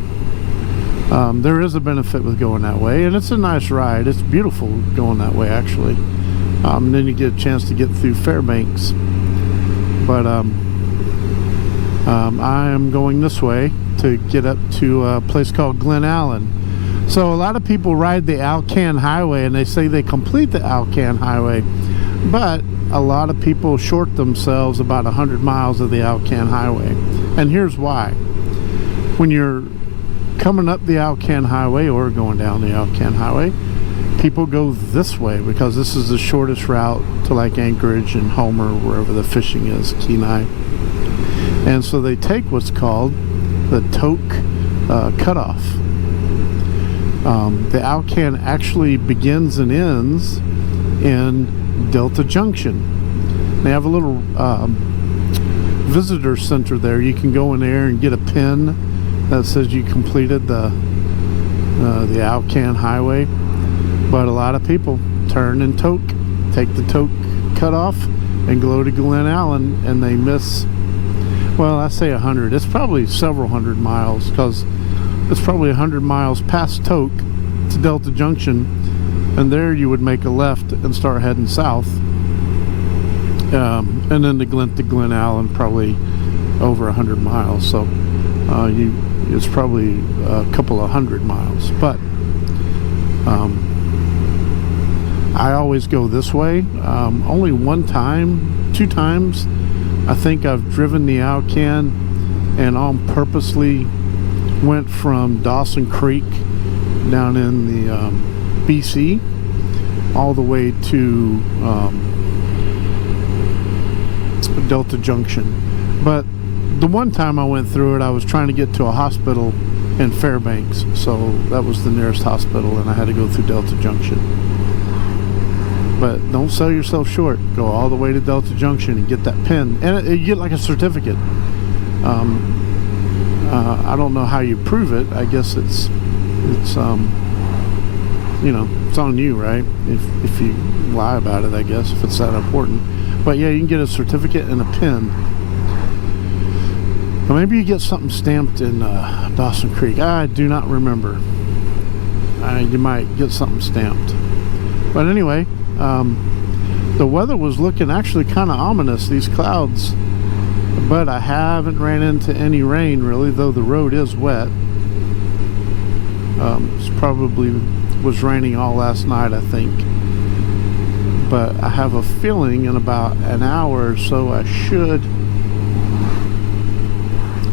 there is a benefit with going that way, and it's a nice ride. It's beautiful going that way, actually. Then you get a chance to get through Fairbanks. But I am going this way to get up to a place called Glen Allen. So a lot of people ride the Alcan Highway, and they say they complete the Alcan Highway, but a lot of people short themselves about 100 miles of the Alcan Highway. And here's why. When you're coming up the Alcan Highway or going down the Alcan Highway, people go this way because this is the shortest route to like Anchorage and Homer, wherever the fishing is, Kenai. And so they take what's called the Tok cutoff. The Alcan actually begins and ends in Delta Junction. They have a little visitor center there. You can go in there and get a pin that says you completed the Alcan Highway. But a lot of people turn in Tok, take the Tok cutoff, and go to Glen Allen, and they miss, well, I say 100. It's probably several hundred miles, because it's probably 100 miles past Tok to Delta Junction, and there you would make a left and start heading south, and then to Glen Allen, probably over 100 miles. So it's probably a couple of hundred miles. But I always go this way. Only two times I think I've driven the Alcan and on purposely went from Dawson Creek down in the BC all the way to Delta Junction. But the one time I went through it, I was trying to get to a hospital in Fairbanks, so that was the nearest hospital, and I had to go through Delta Junction. But don't sell yourself short. Go all the way to Delta Junction and get that pin, and you get like a certificate. I don't know how you prove it. I guess it's you know, it's on you, right? If you lie about it, I guess, if it's that important. But yeah, you can get a certificate and a pin. Or maybe you get something stamped in Dawson Creek. I do not remember. You might get something stamped. But anyway, the weather was looking actually kind of ominous, these clouds. But I haven't ran into any rain, really, though the road is wet. It's probably was raining all last night, I think. But I have a feeling in about an hour or so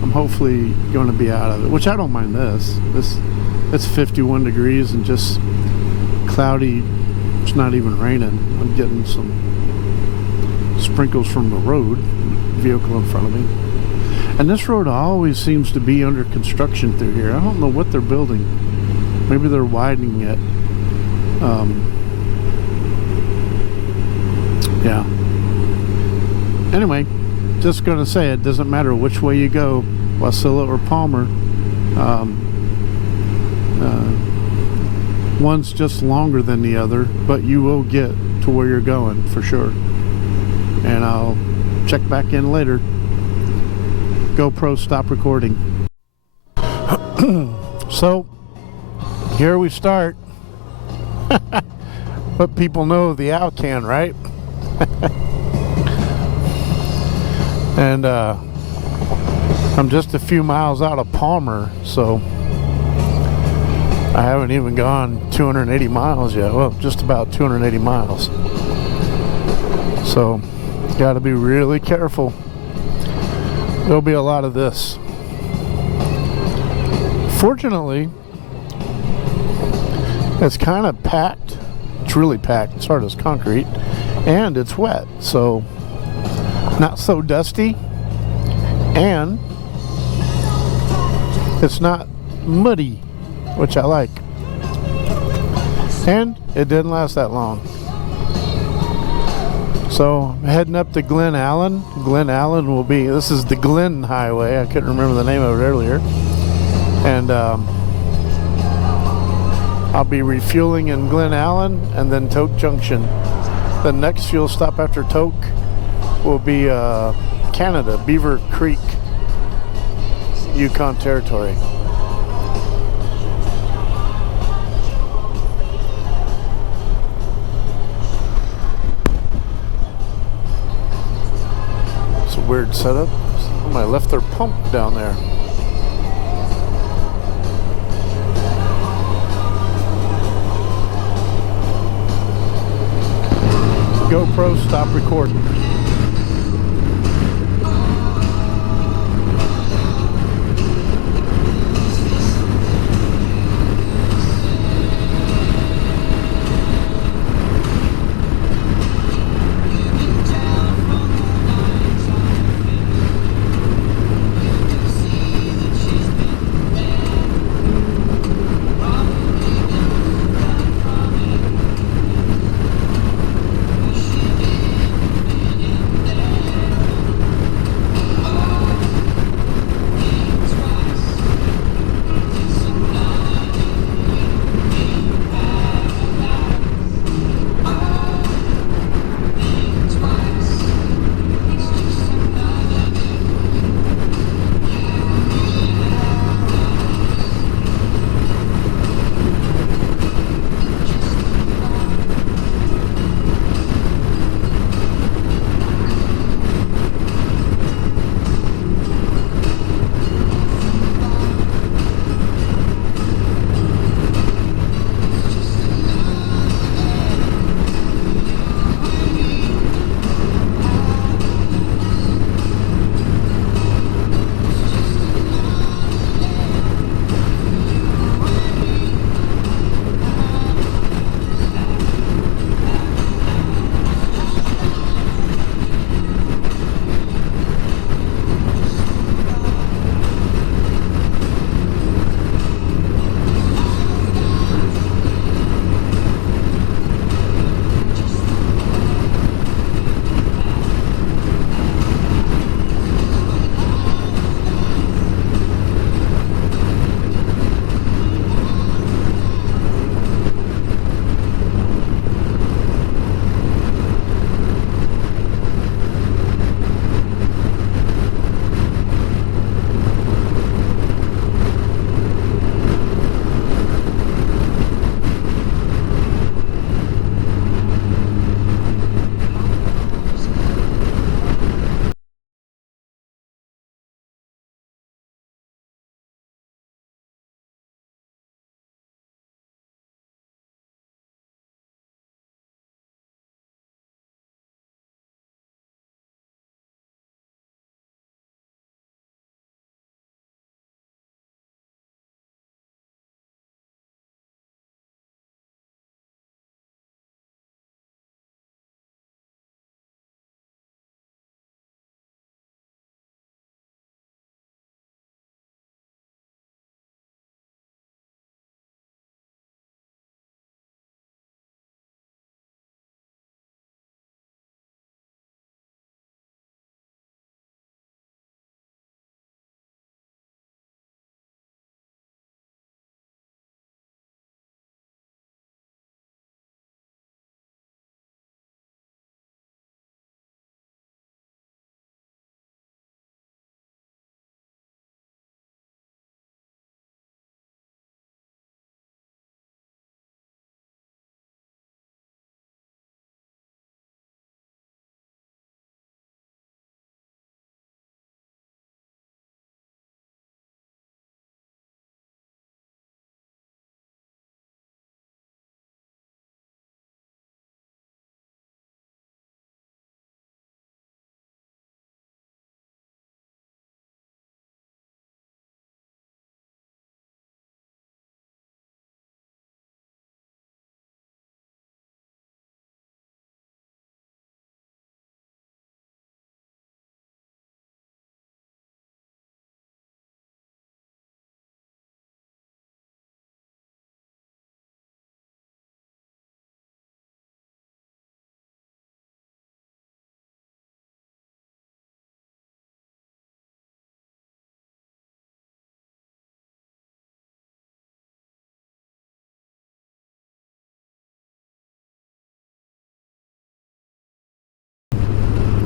I'm hopefully going to be out of it, which I don't mind this. It's 51 degrees and just cloudy. It's not even raining. I'm getting some sprinkles from the road, vehicle in front of me. And this road always seems to be under construction through here. I don't know what they're building. Maybe they're widening it. Yeah. Anyway, just going to say, it doesn't matter which way you go, Wasilla or Palmer. One's just longer than the other, but you will get to where you're going for sure. And I'll check back in later. GoPro, stop recording. So here we start. But people know the Alcan, right? And I'm just a few miles out of Palmer, so I haven't even gone 280 miles yet. Well, just about 280 miles. So, got to be really careful. There'll be a lot of this. Fortunately, it's kind of packed. It's really packed. It's hard as concrete. And it's wet, so not so dusty. And it's not muddy, which I like. And it didn't last that long. So I'm heading up to Glen Allen. Glen Allen will be, this is the Glen Highway. I couldn't remember the name of it earlier. And I'll be refueling in Glen Allen and then Toke Junction. The next fuel stop after Toke will be Canada, Beaver Creek, Yukon Territory. It's a weird setup. Somebody left their pump down there. GoPro, stop recording.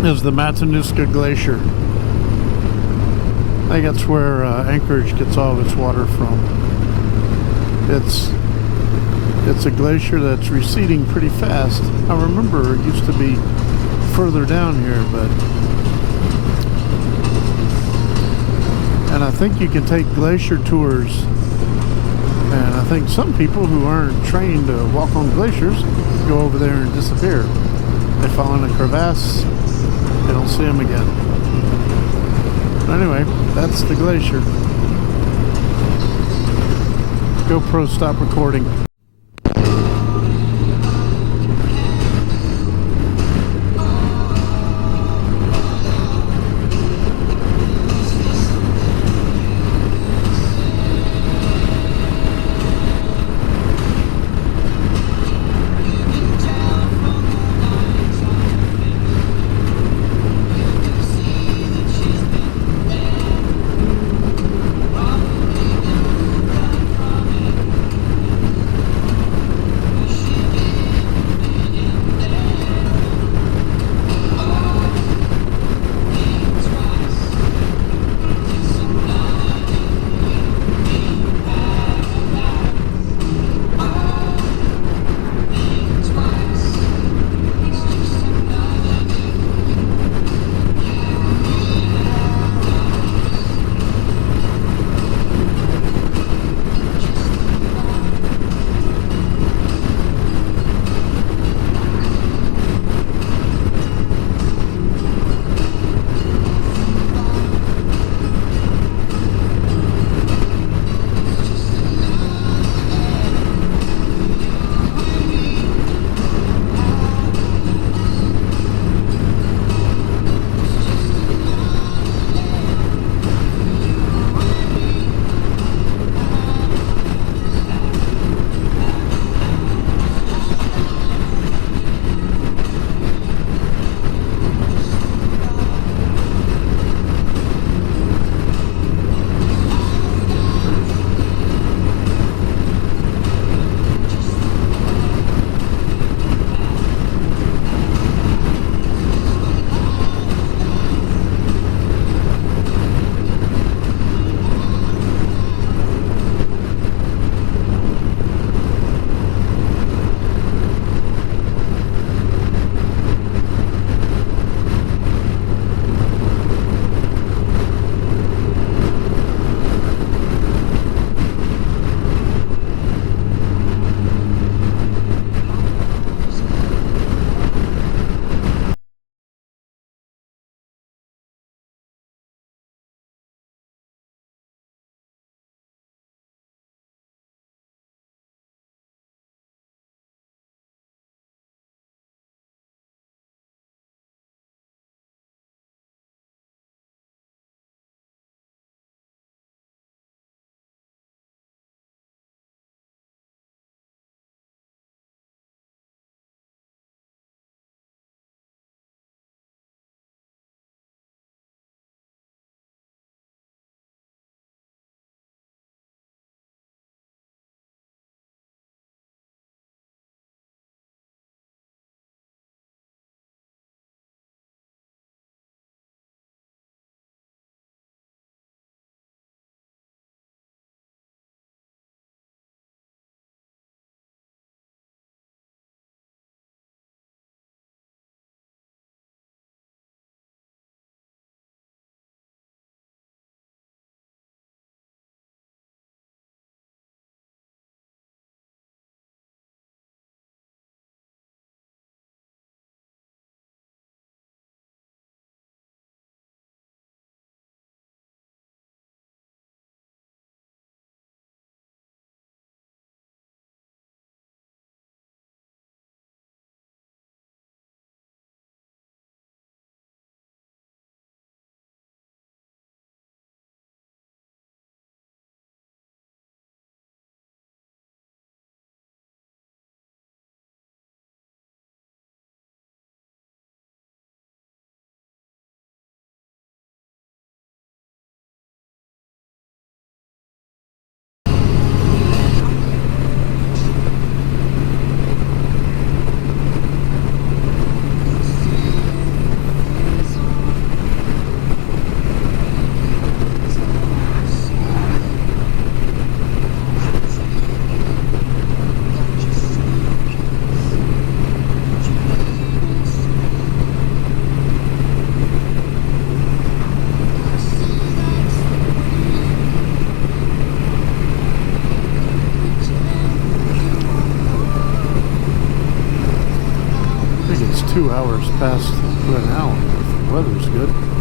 is the Matanuska Glacier. I think that's where Anchorage gets all of its water from. It's a glacier that's receding pretty fast. I remember it used to be further down here, and I think you can take glacier tours, and I think some people who aren't trained to walk on glaciers go over there and disappear. They fall in a crevasse, they don't see them again. Anyway, that's the glacier. GoPro, stop recording. hours past an hour if the weather's good.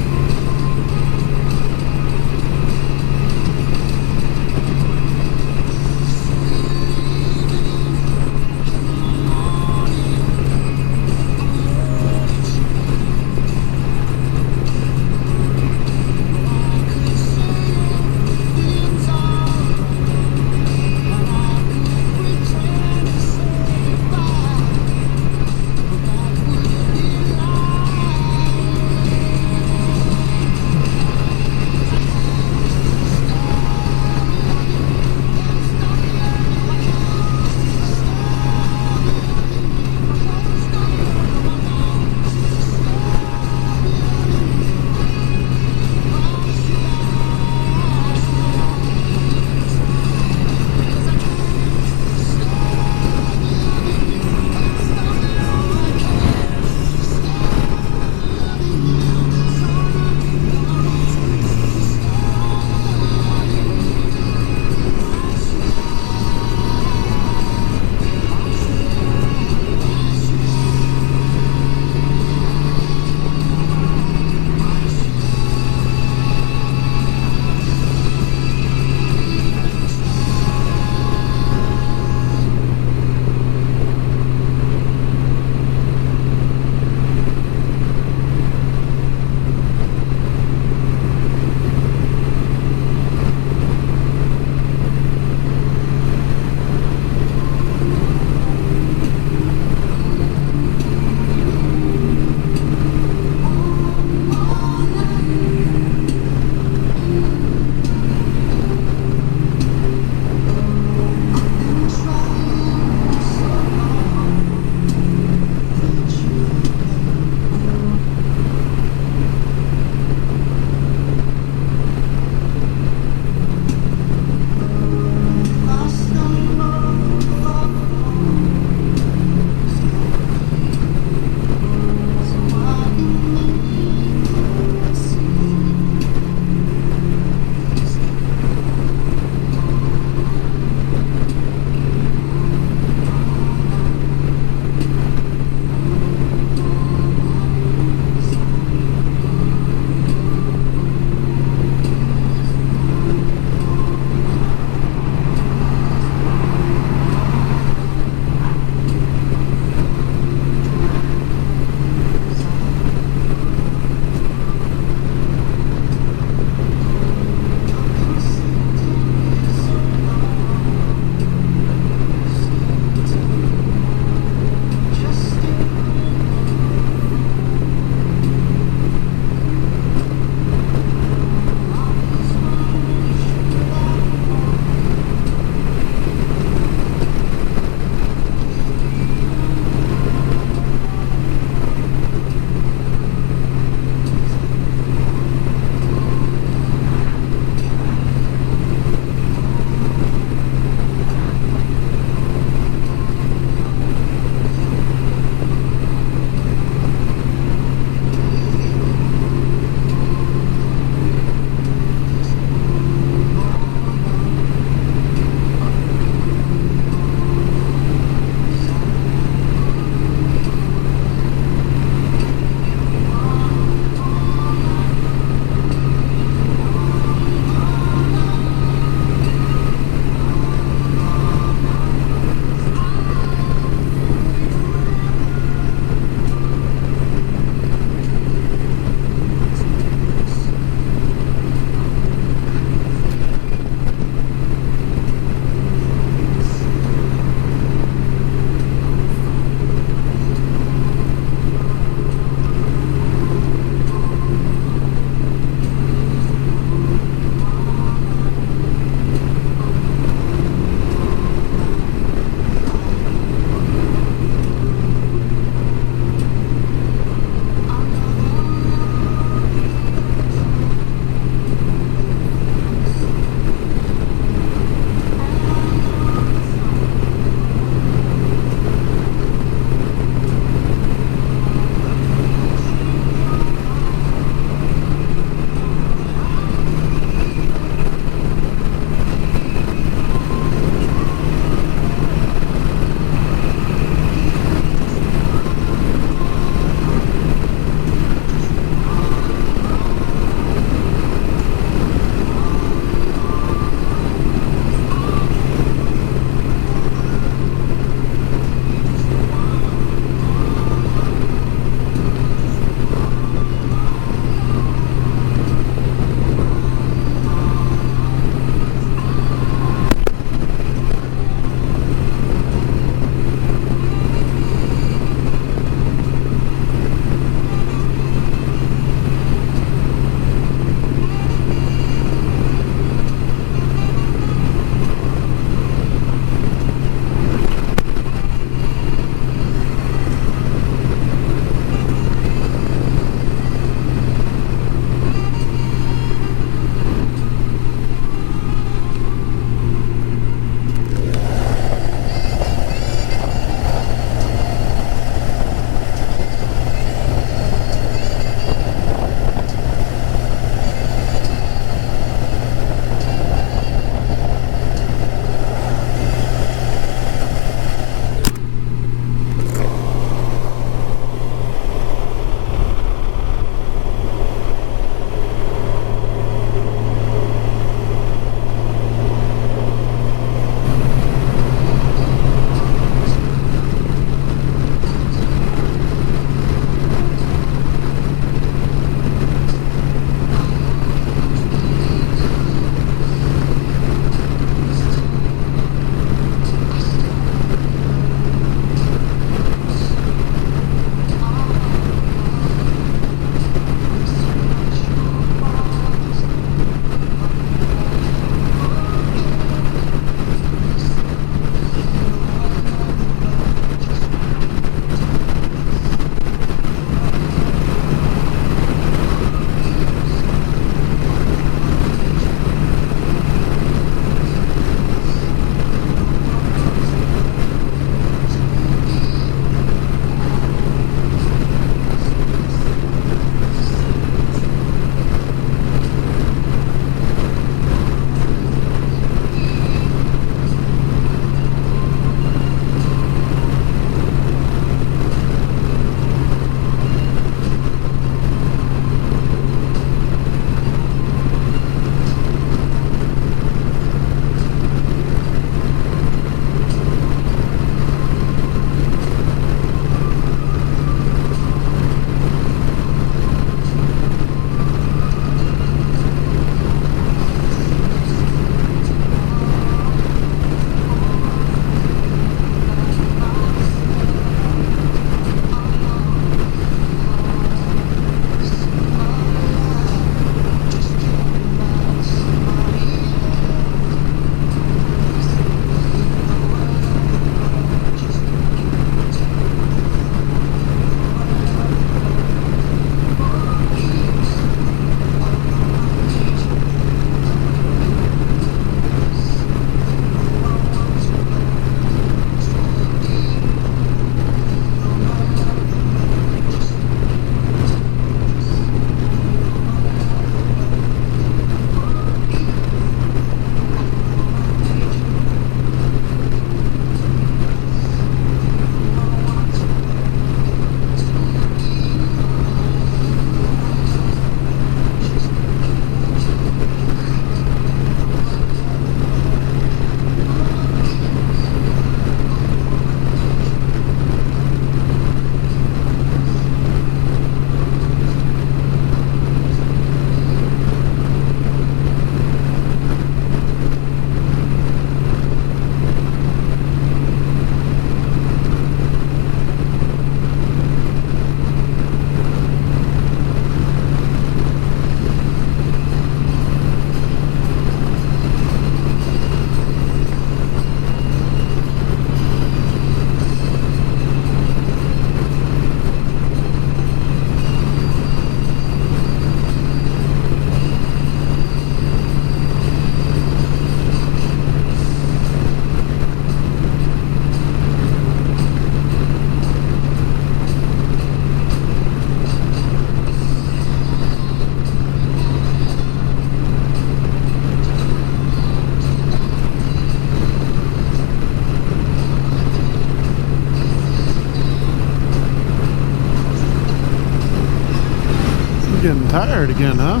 Getting tired again, huh?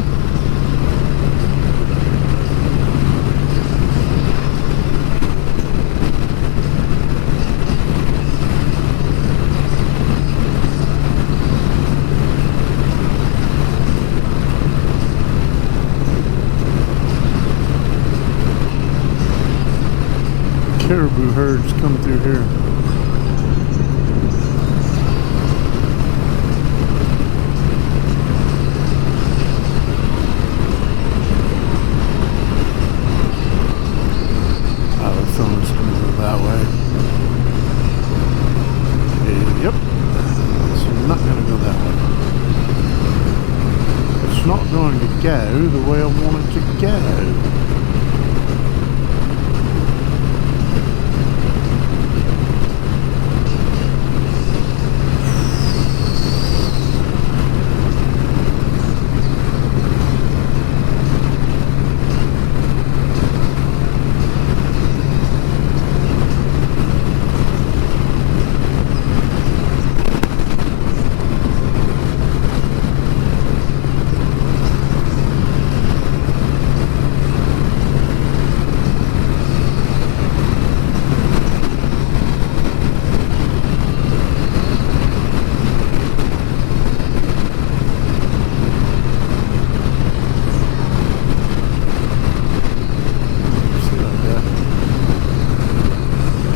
Caribou herds come through here. Someone's going to go that way. Yep. It's not going to go that way. It's not going to go the way I want it to go.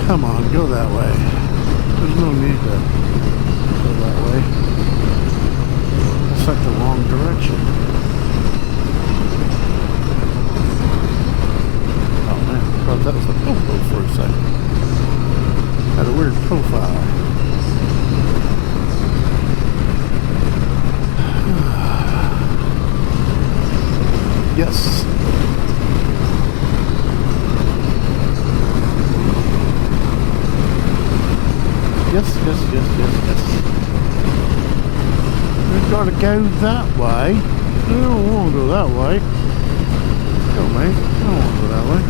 Come on, go that way. There's no need to go that way. That's like the wrong direction. Oh man, I thought that was a popo for a second. Had a weird profile. Yes. Yes. We've got to go that way. I don't want to go that way. Go, mate. I don't want to go that way.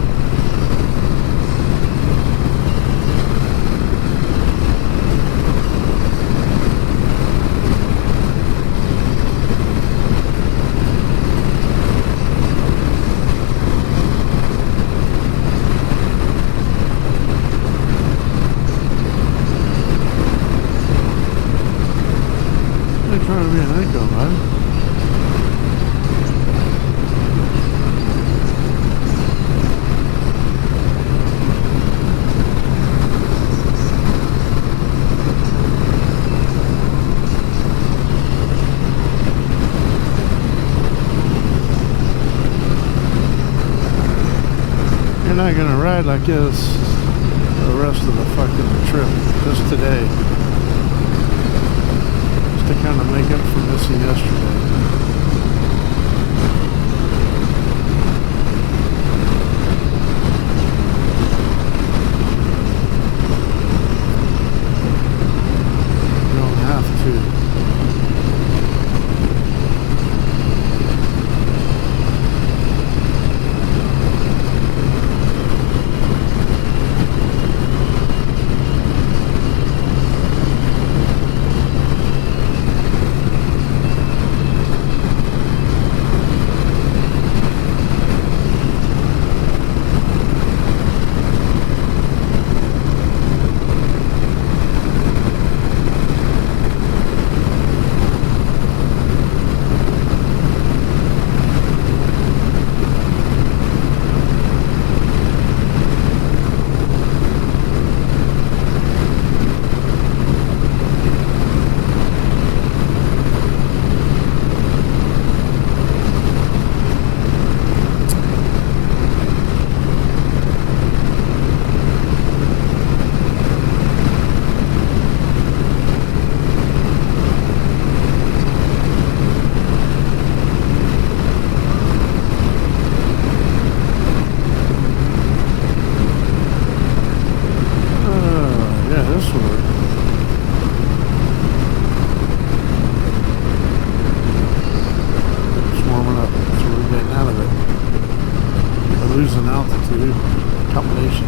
Trying to be an echo, man. You're not gonna ride like this the rest of the fucking trip, just today. To kind of make up for missing yesterday. You don't have to. Losing altitude combination.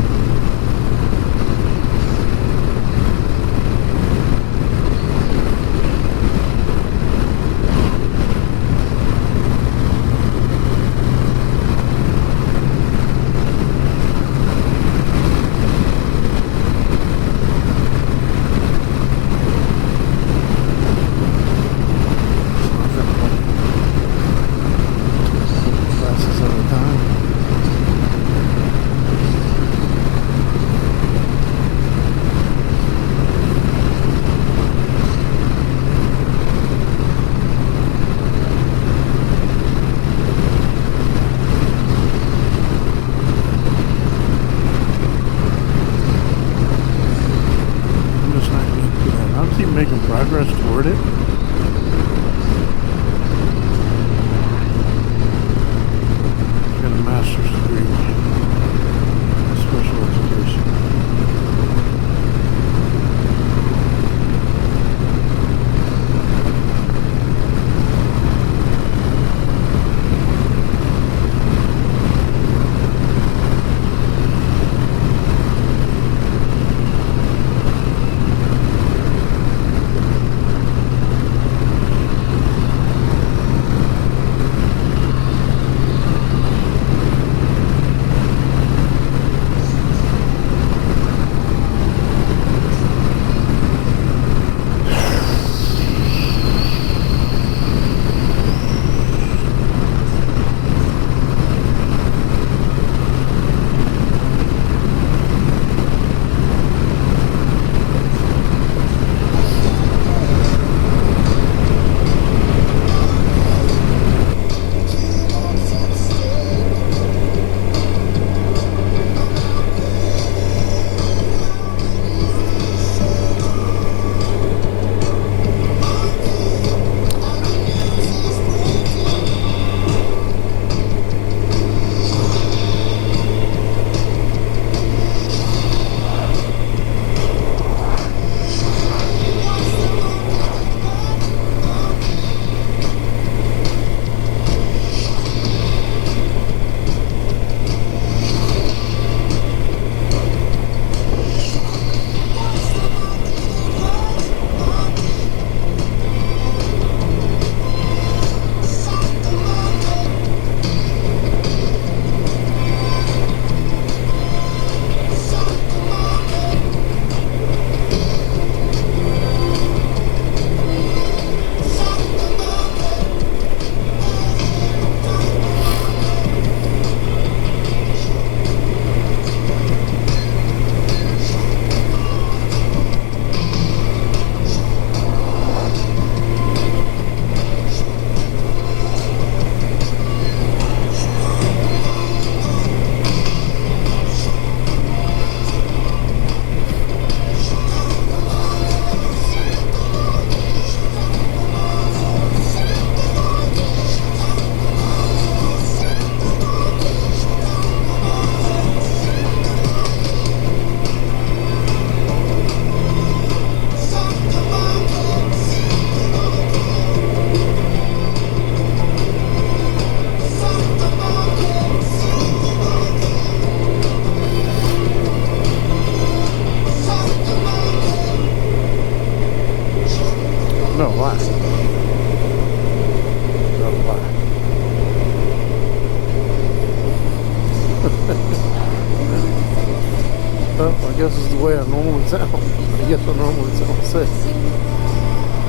guess is the way I normally sound. I guess I normally sound sick.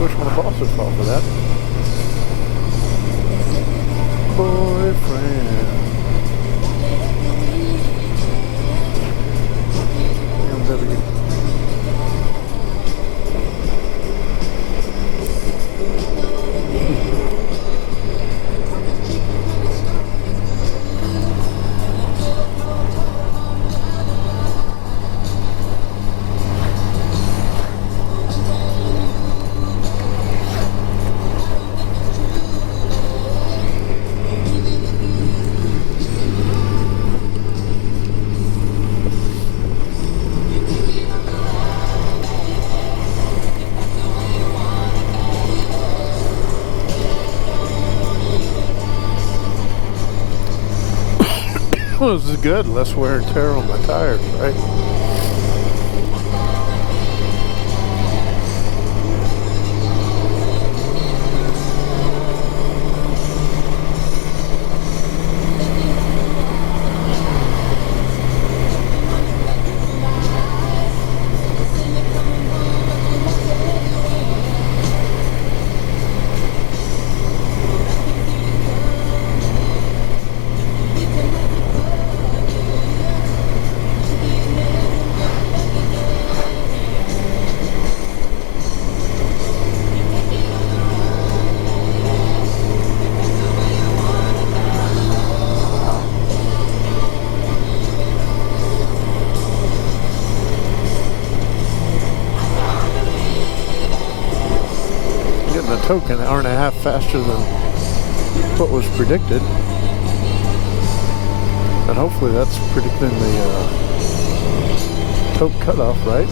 Wish my boss would fall for that. Boyfriend. BMW. Well, this is good. Less wear and tear on my tires, right? Token an hour and a half faster than what was predicted, and hopefully that's predicting the toke cutoff, right?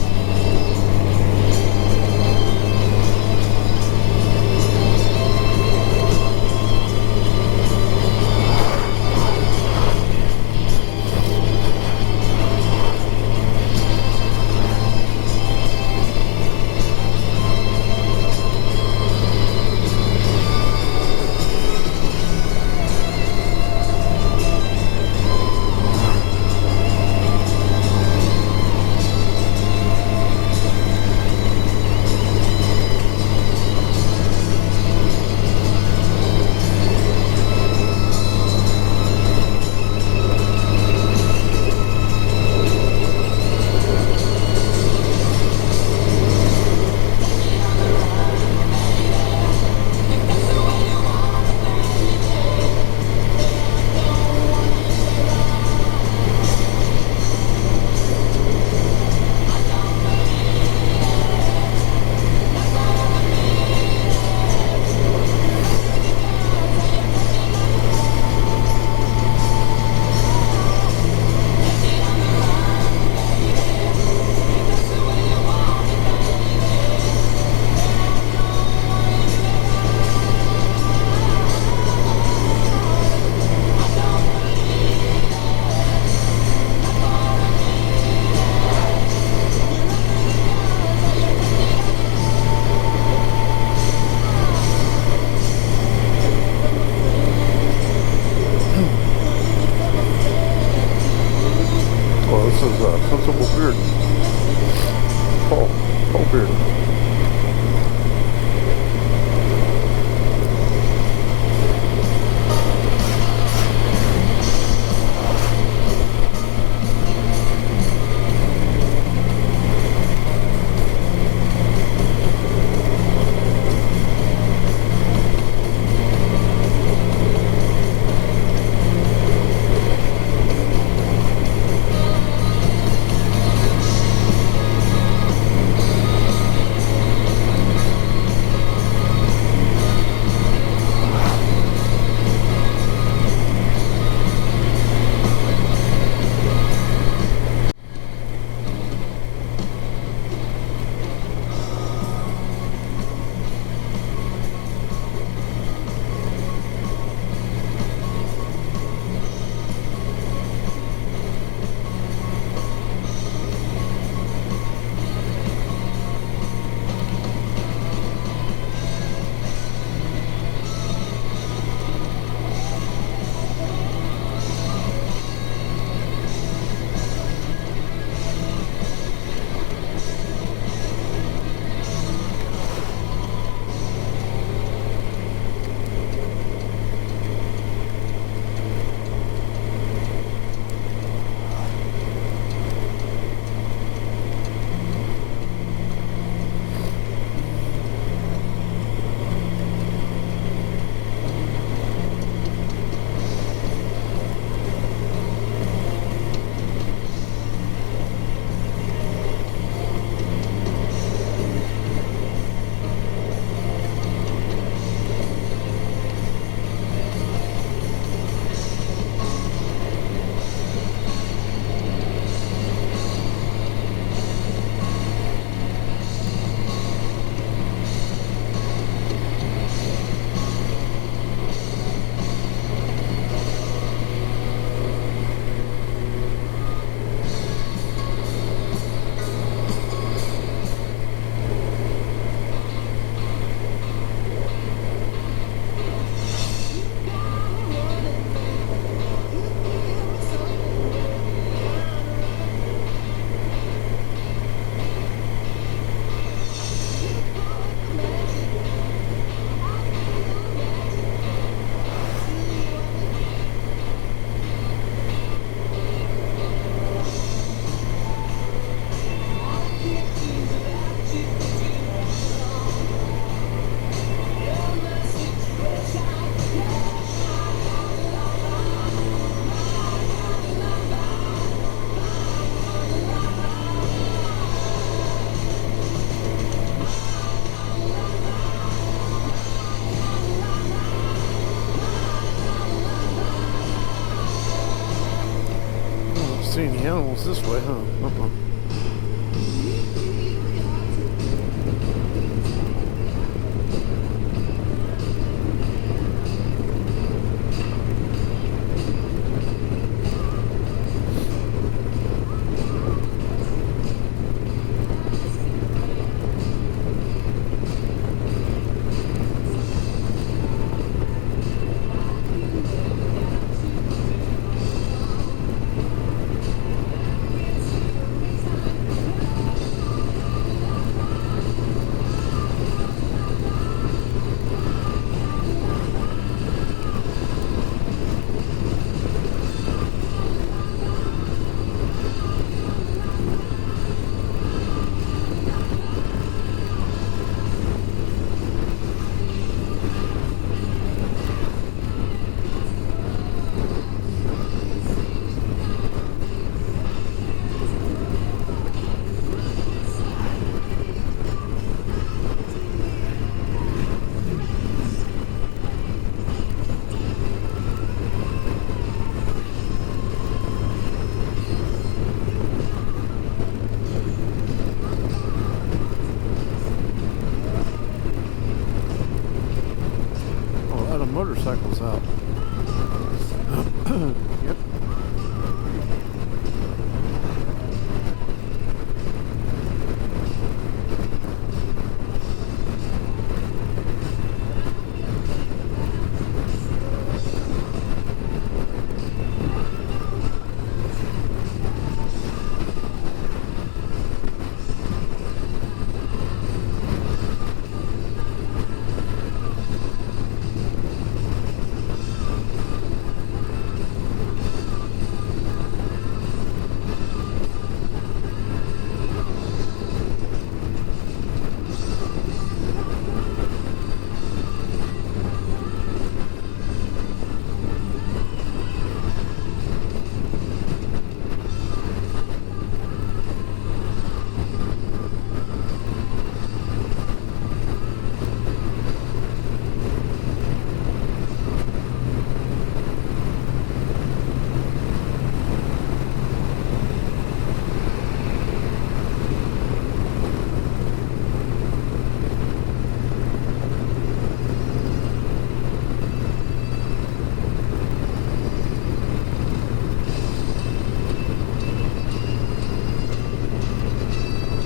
This is a sensible beard. Paul beard. see any animals this way, huh? Uh-uh. Motorcycles out. Yep.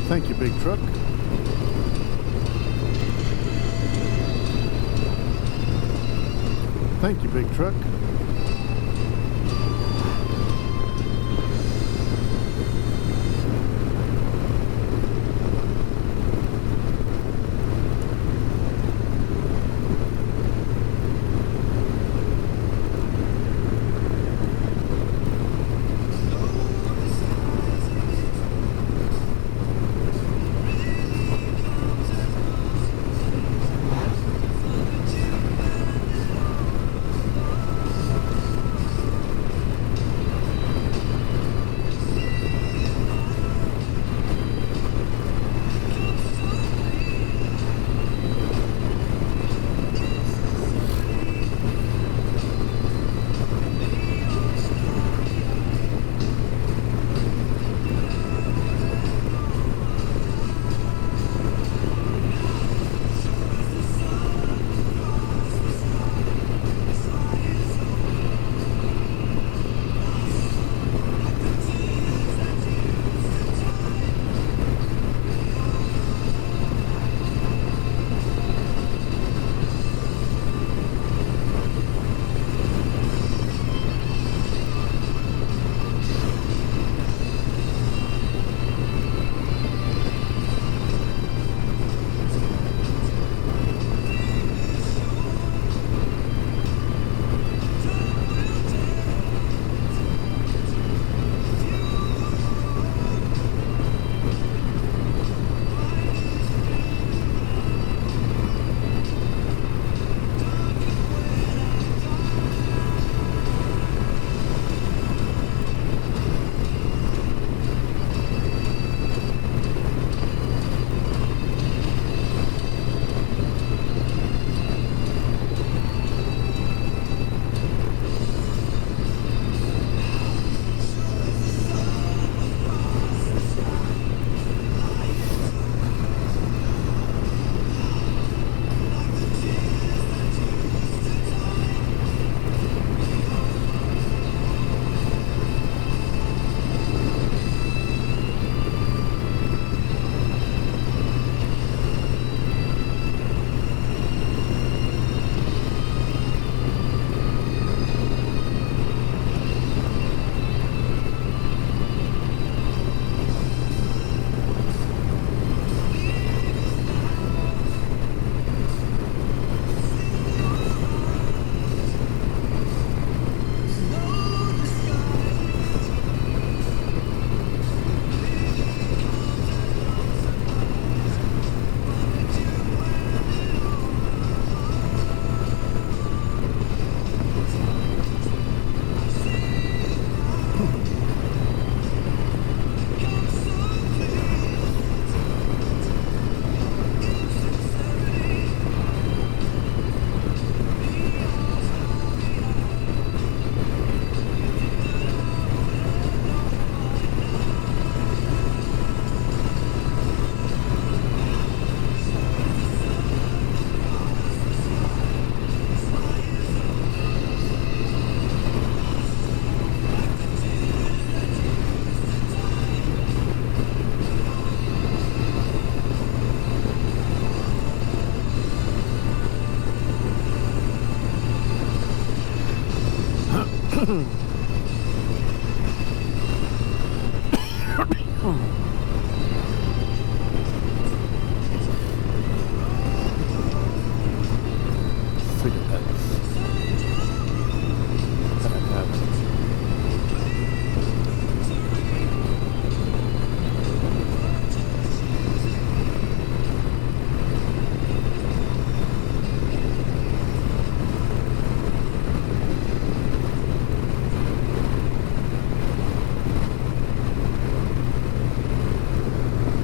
Thank you, big truck. Thank you, big truck.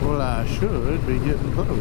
Well, I should be getting close.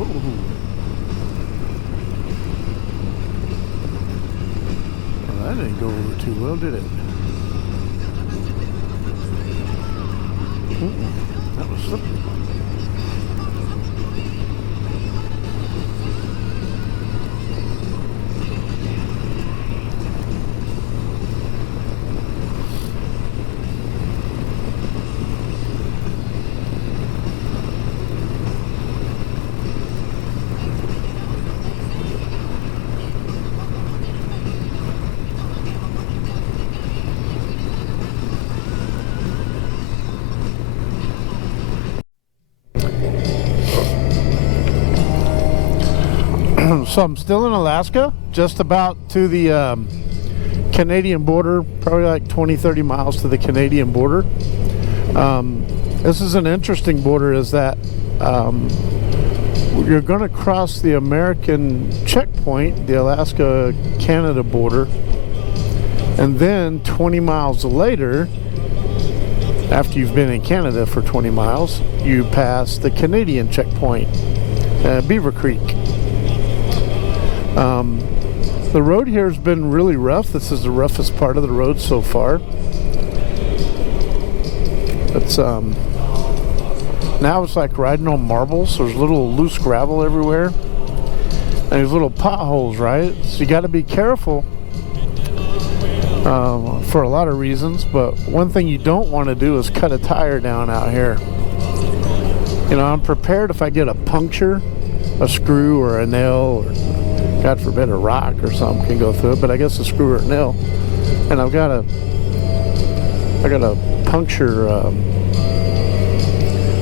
Well, that didn't go over too well, did it? That was slippery. So I'm still in Alaska, just about to the Canadian border, probably like 20-30 miles to the Canadian border. This is an interesting border, is that you're going to cross the American checkpoint, the Alaska-Canada border, and then 20 miles later, after you've been in Canada for 20 miles, you pass the Canadian checkpoint, Beaver Creek. The road here has been really rough. This is the roughest part of the road so far. It's now it's like riding on marbles. There's little loose gravel everywhere, and there's little potholes, right? So you got to be careful for a lot of reasons. But one thing you don't want to do is cut a tire down out here. You know, I'm prepared if I get a puncture, a screw or a nail, or God forbid a rock or something can go through it, but I guess a screw or a nail. And I got a puncture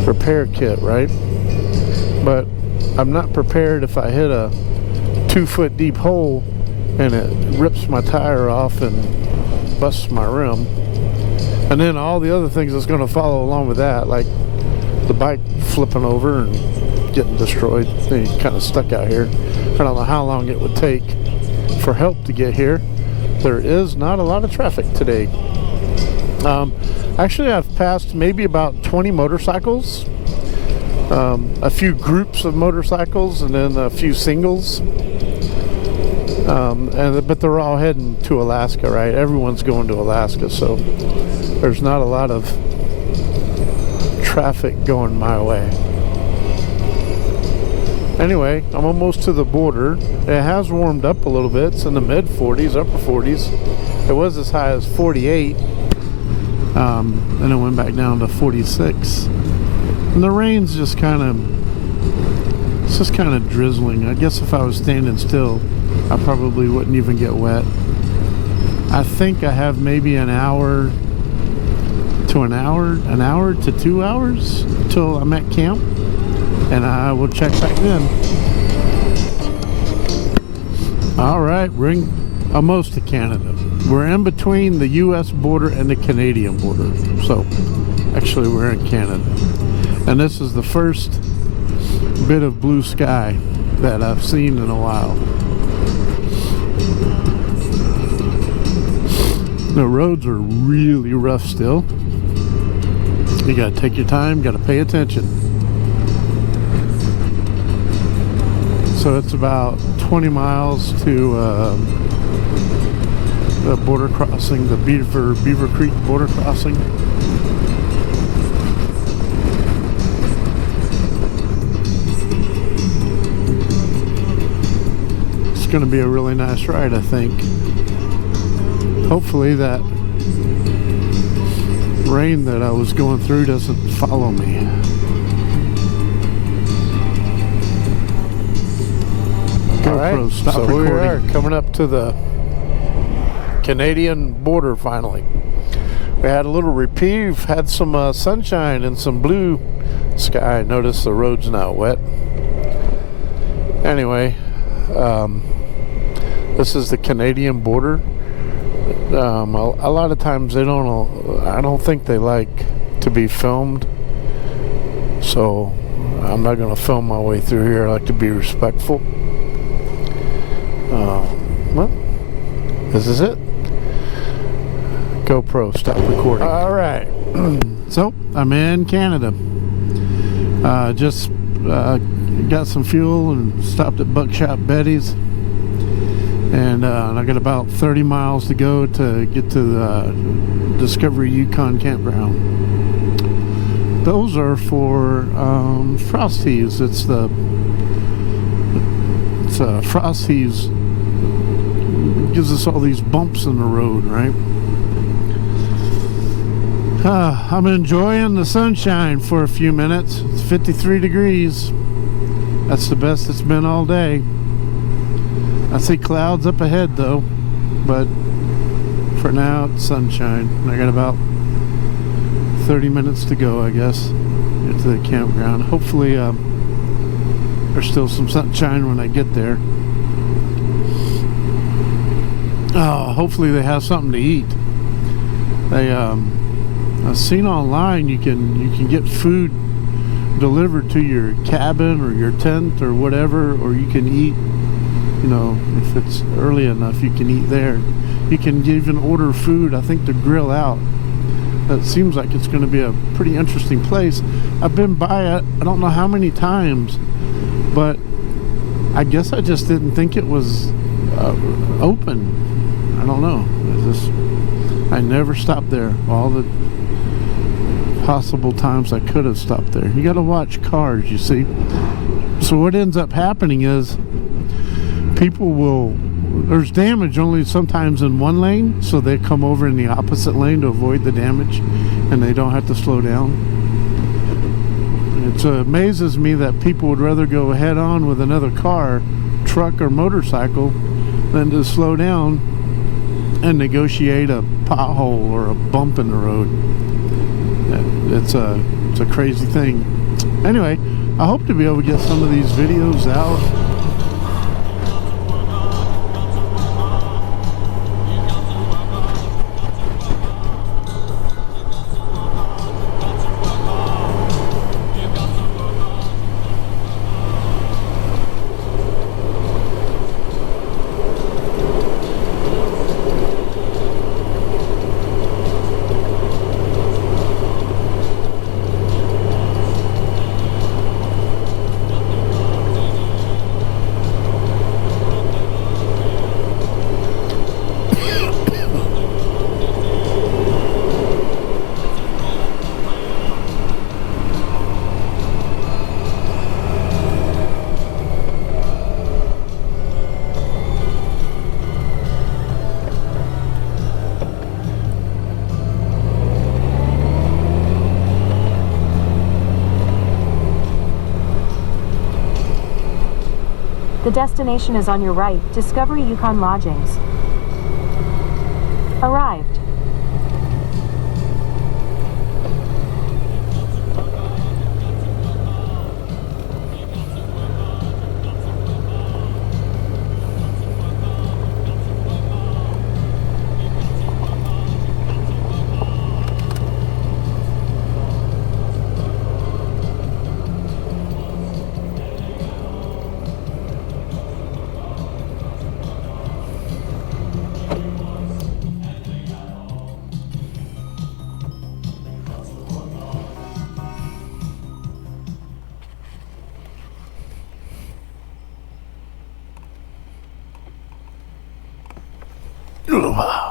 repair kit, right? But I'm not prepared if I hit a 2-foot deep hole and it rips my tire off and busts my rim. And then all the other things that's going to follow along with that, like the bike flipping over and getting destroyed. Then you're kind of stuck out here. I don't know how long it would take for help to get here. There is not a lot of traffic today. Actually, I've passed maybe about 20 motorcycles, a few groups of motorcycles, and then a few singles. But they're all heading to Alaska, right? Everyone's going to Alaska, so there's not a lot of traffic going my way. Anyway, I'm almost to the border. It has warmed up a little bit. It's in the mid 40s, upper 40s. It was as high as 48. Then it went back down to 46. And the rain's just kind of It's just kind of drizzling. I guess if I was standing still, I probably wouldn't even get wet. I think I have maybe an hour to 2 hours till I'm at camp, and I will check back then. All right, we're almost to Canada. We're in between the US border and the Canadian border. So actually we're in Canada. And this is the first bit of blue sky that I've seen in a while. The roads are really rough still. You gotta take your time, gotta pay attention. So it's about 20 miles to the border crossing, the Beaver Creek border crossing. It's going to be a really nice ride, I think. Hopefully that rain that I was going through doesn't follow me. All right, Stop so recording. we are coming up to the Canadian border finally. We had a little reprieve, had some sunshine and some blue sky. Notice the road's not wet. Anyway, this is the Canadian border. A lot of times I don't think they like to be filmed, so I'm not going to film my way through here. I like to be respectful. Well, this is it. GoPro, stop recording. All right. So I'm in Canada. Just got some fuel and stopped at Buckshot Betty's, and I got about 30 miles to go to get to the Discovery Yukon campground. Those are for frost heaves. It's frost heaves. It gives us all these bumps in the road, right? I'm enjoying the sunshine for a few minutes. It's 53 degrees. That's the best it's been all day. I see clouds up ahead though, but for now it's sunshine. I got about 30 minutes to go, I guess, get to the campground. Hopefully there's still some sunshine when I get there. Hopefully they have something to eat. I've seen online you can get food delivered to your cabin or your tent or whatever, or you can eat, if it's early enough, you can eat there. You can even order food, I think, to grill out. That seems like it's going to be a pretty interesting place. I've been by it, I don't know how many times, but I guess I just didn't think it was open. I don't know. I never stopped there. All the possible times I could have stopped there. You got to watch cars, you see. So what ends up happening is there's damage only sometimes in one lane, so they come over in the opposite lane to avoid the damage, and they don't have to slow down. It amazes me that people would rather go head on with another car, truck or motorcycle, than to slow down and negotiate a pothole or a bump in the road. It's a crazy thing. Anyway, I hope to be able to get some of these videos out. The destination is on your right, Discovery Yukon Lodgings. Arrived. Ugh.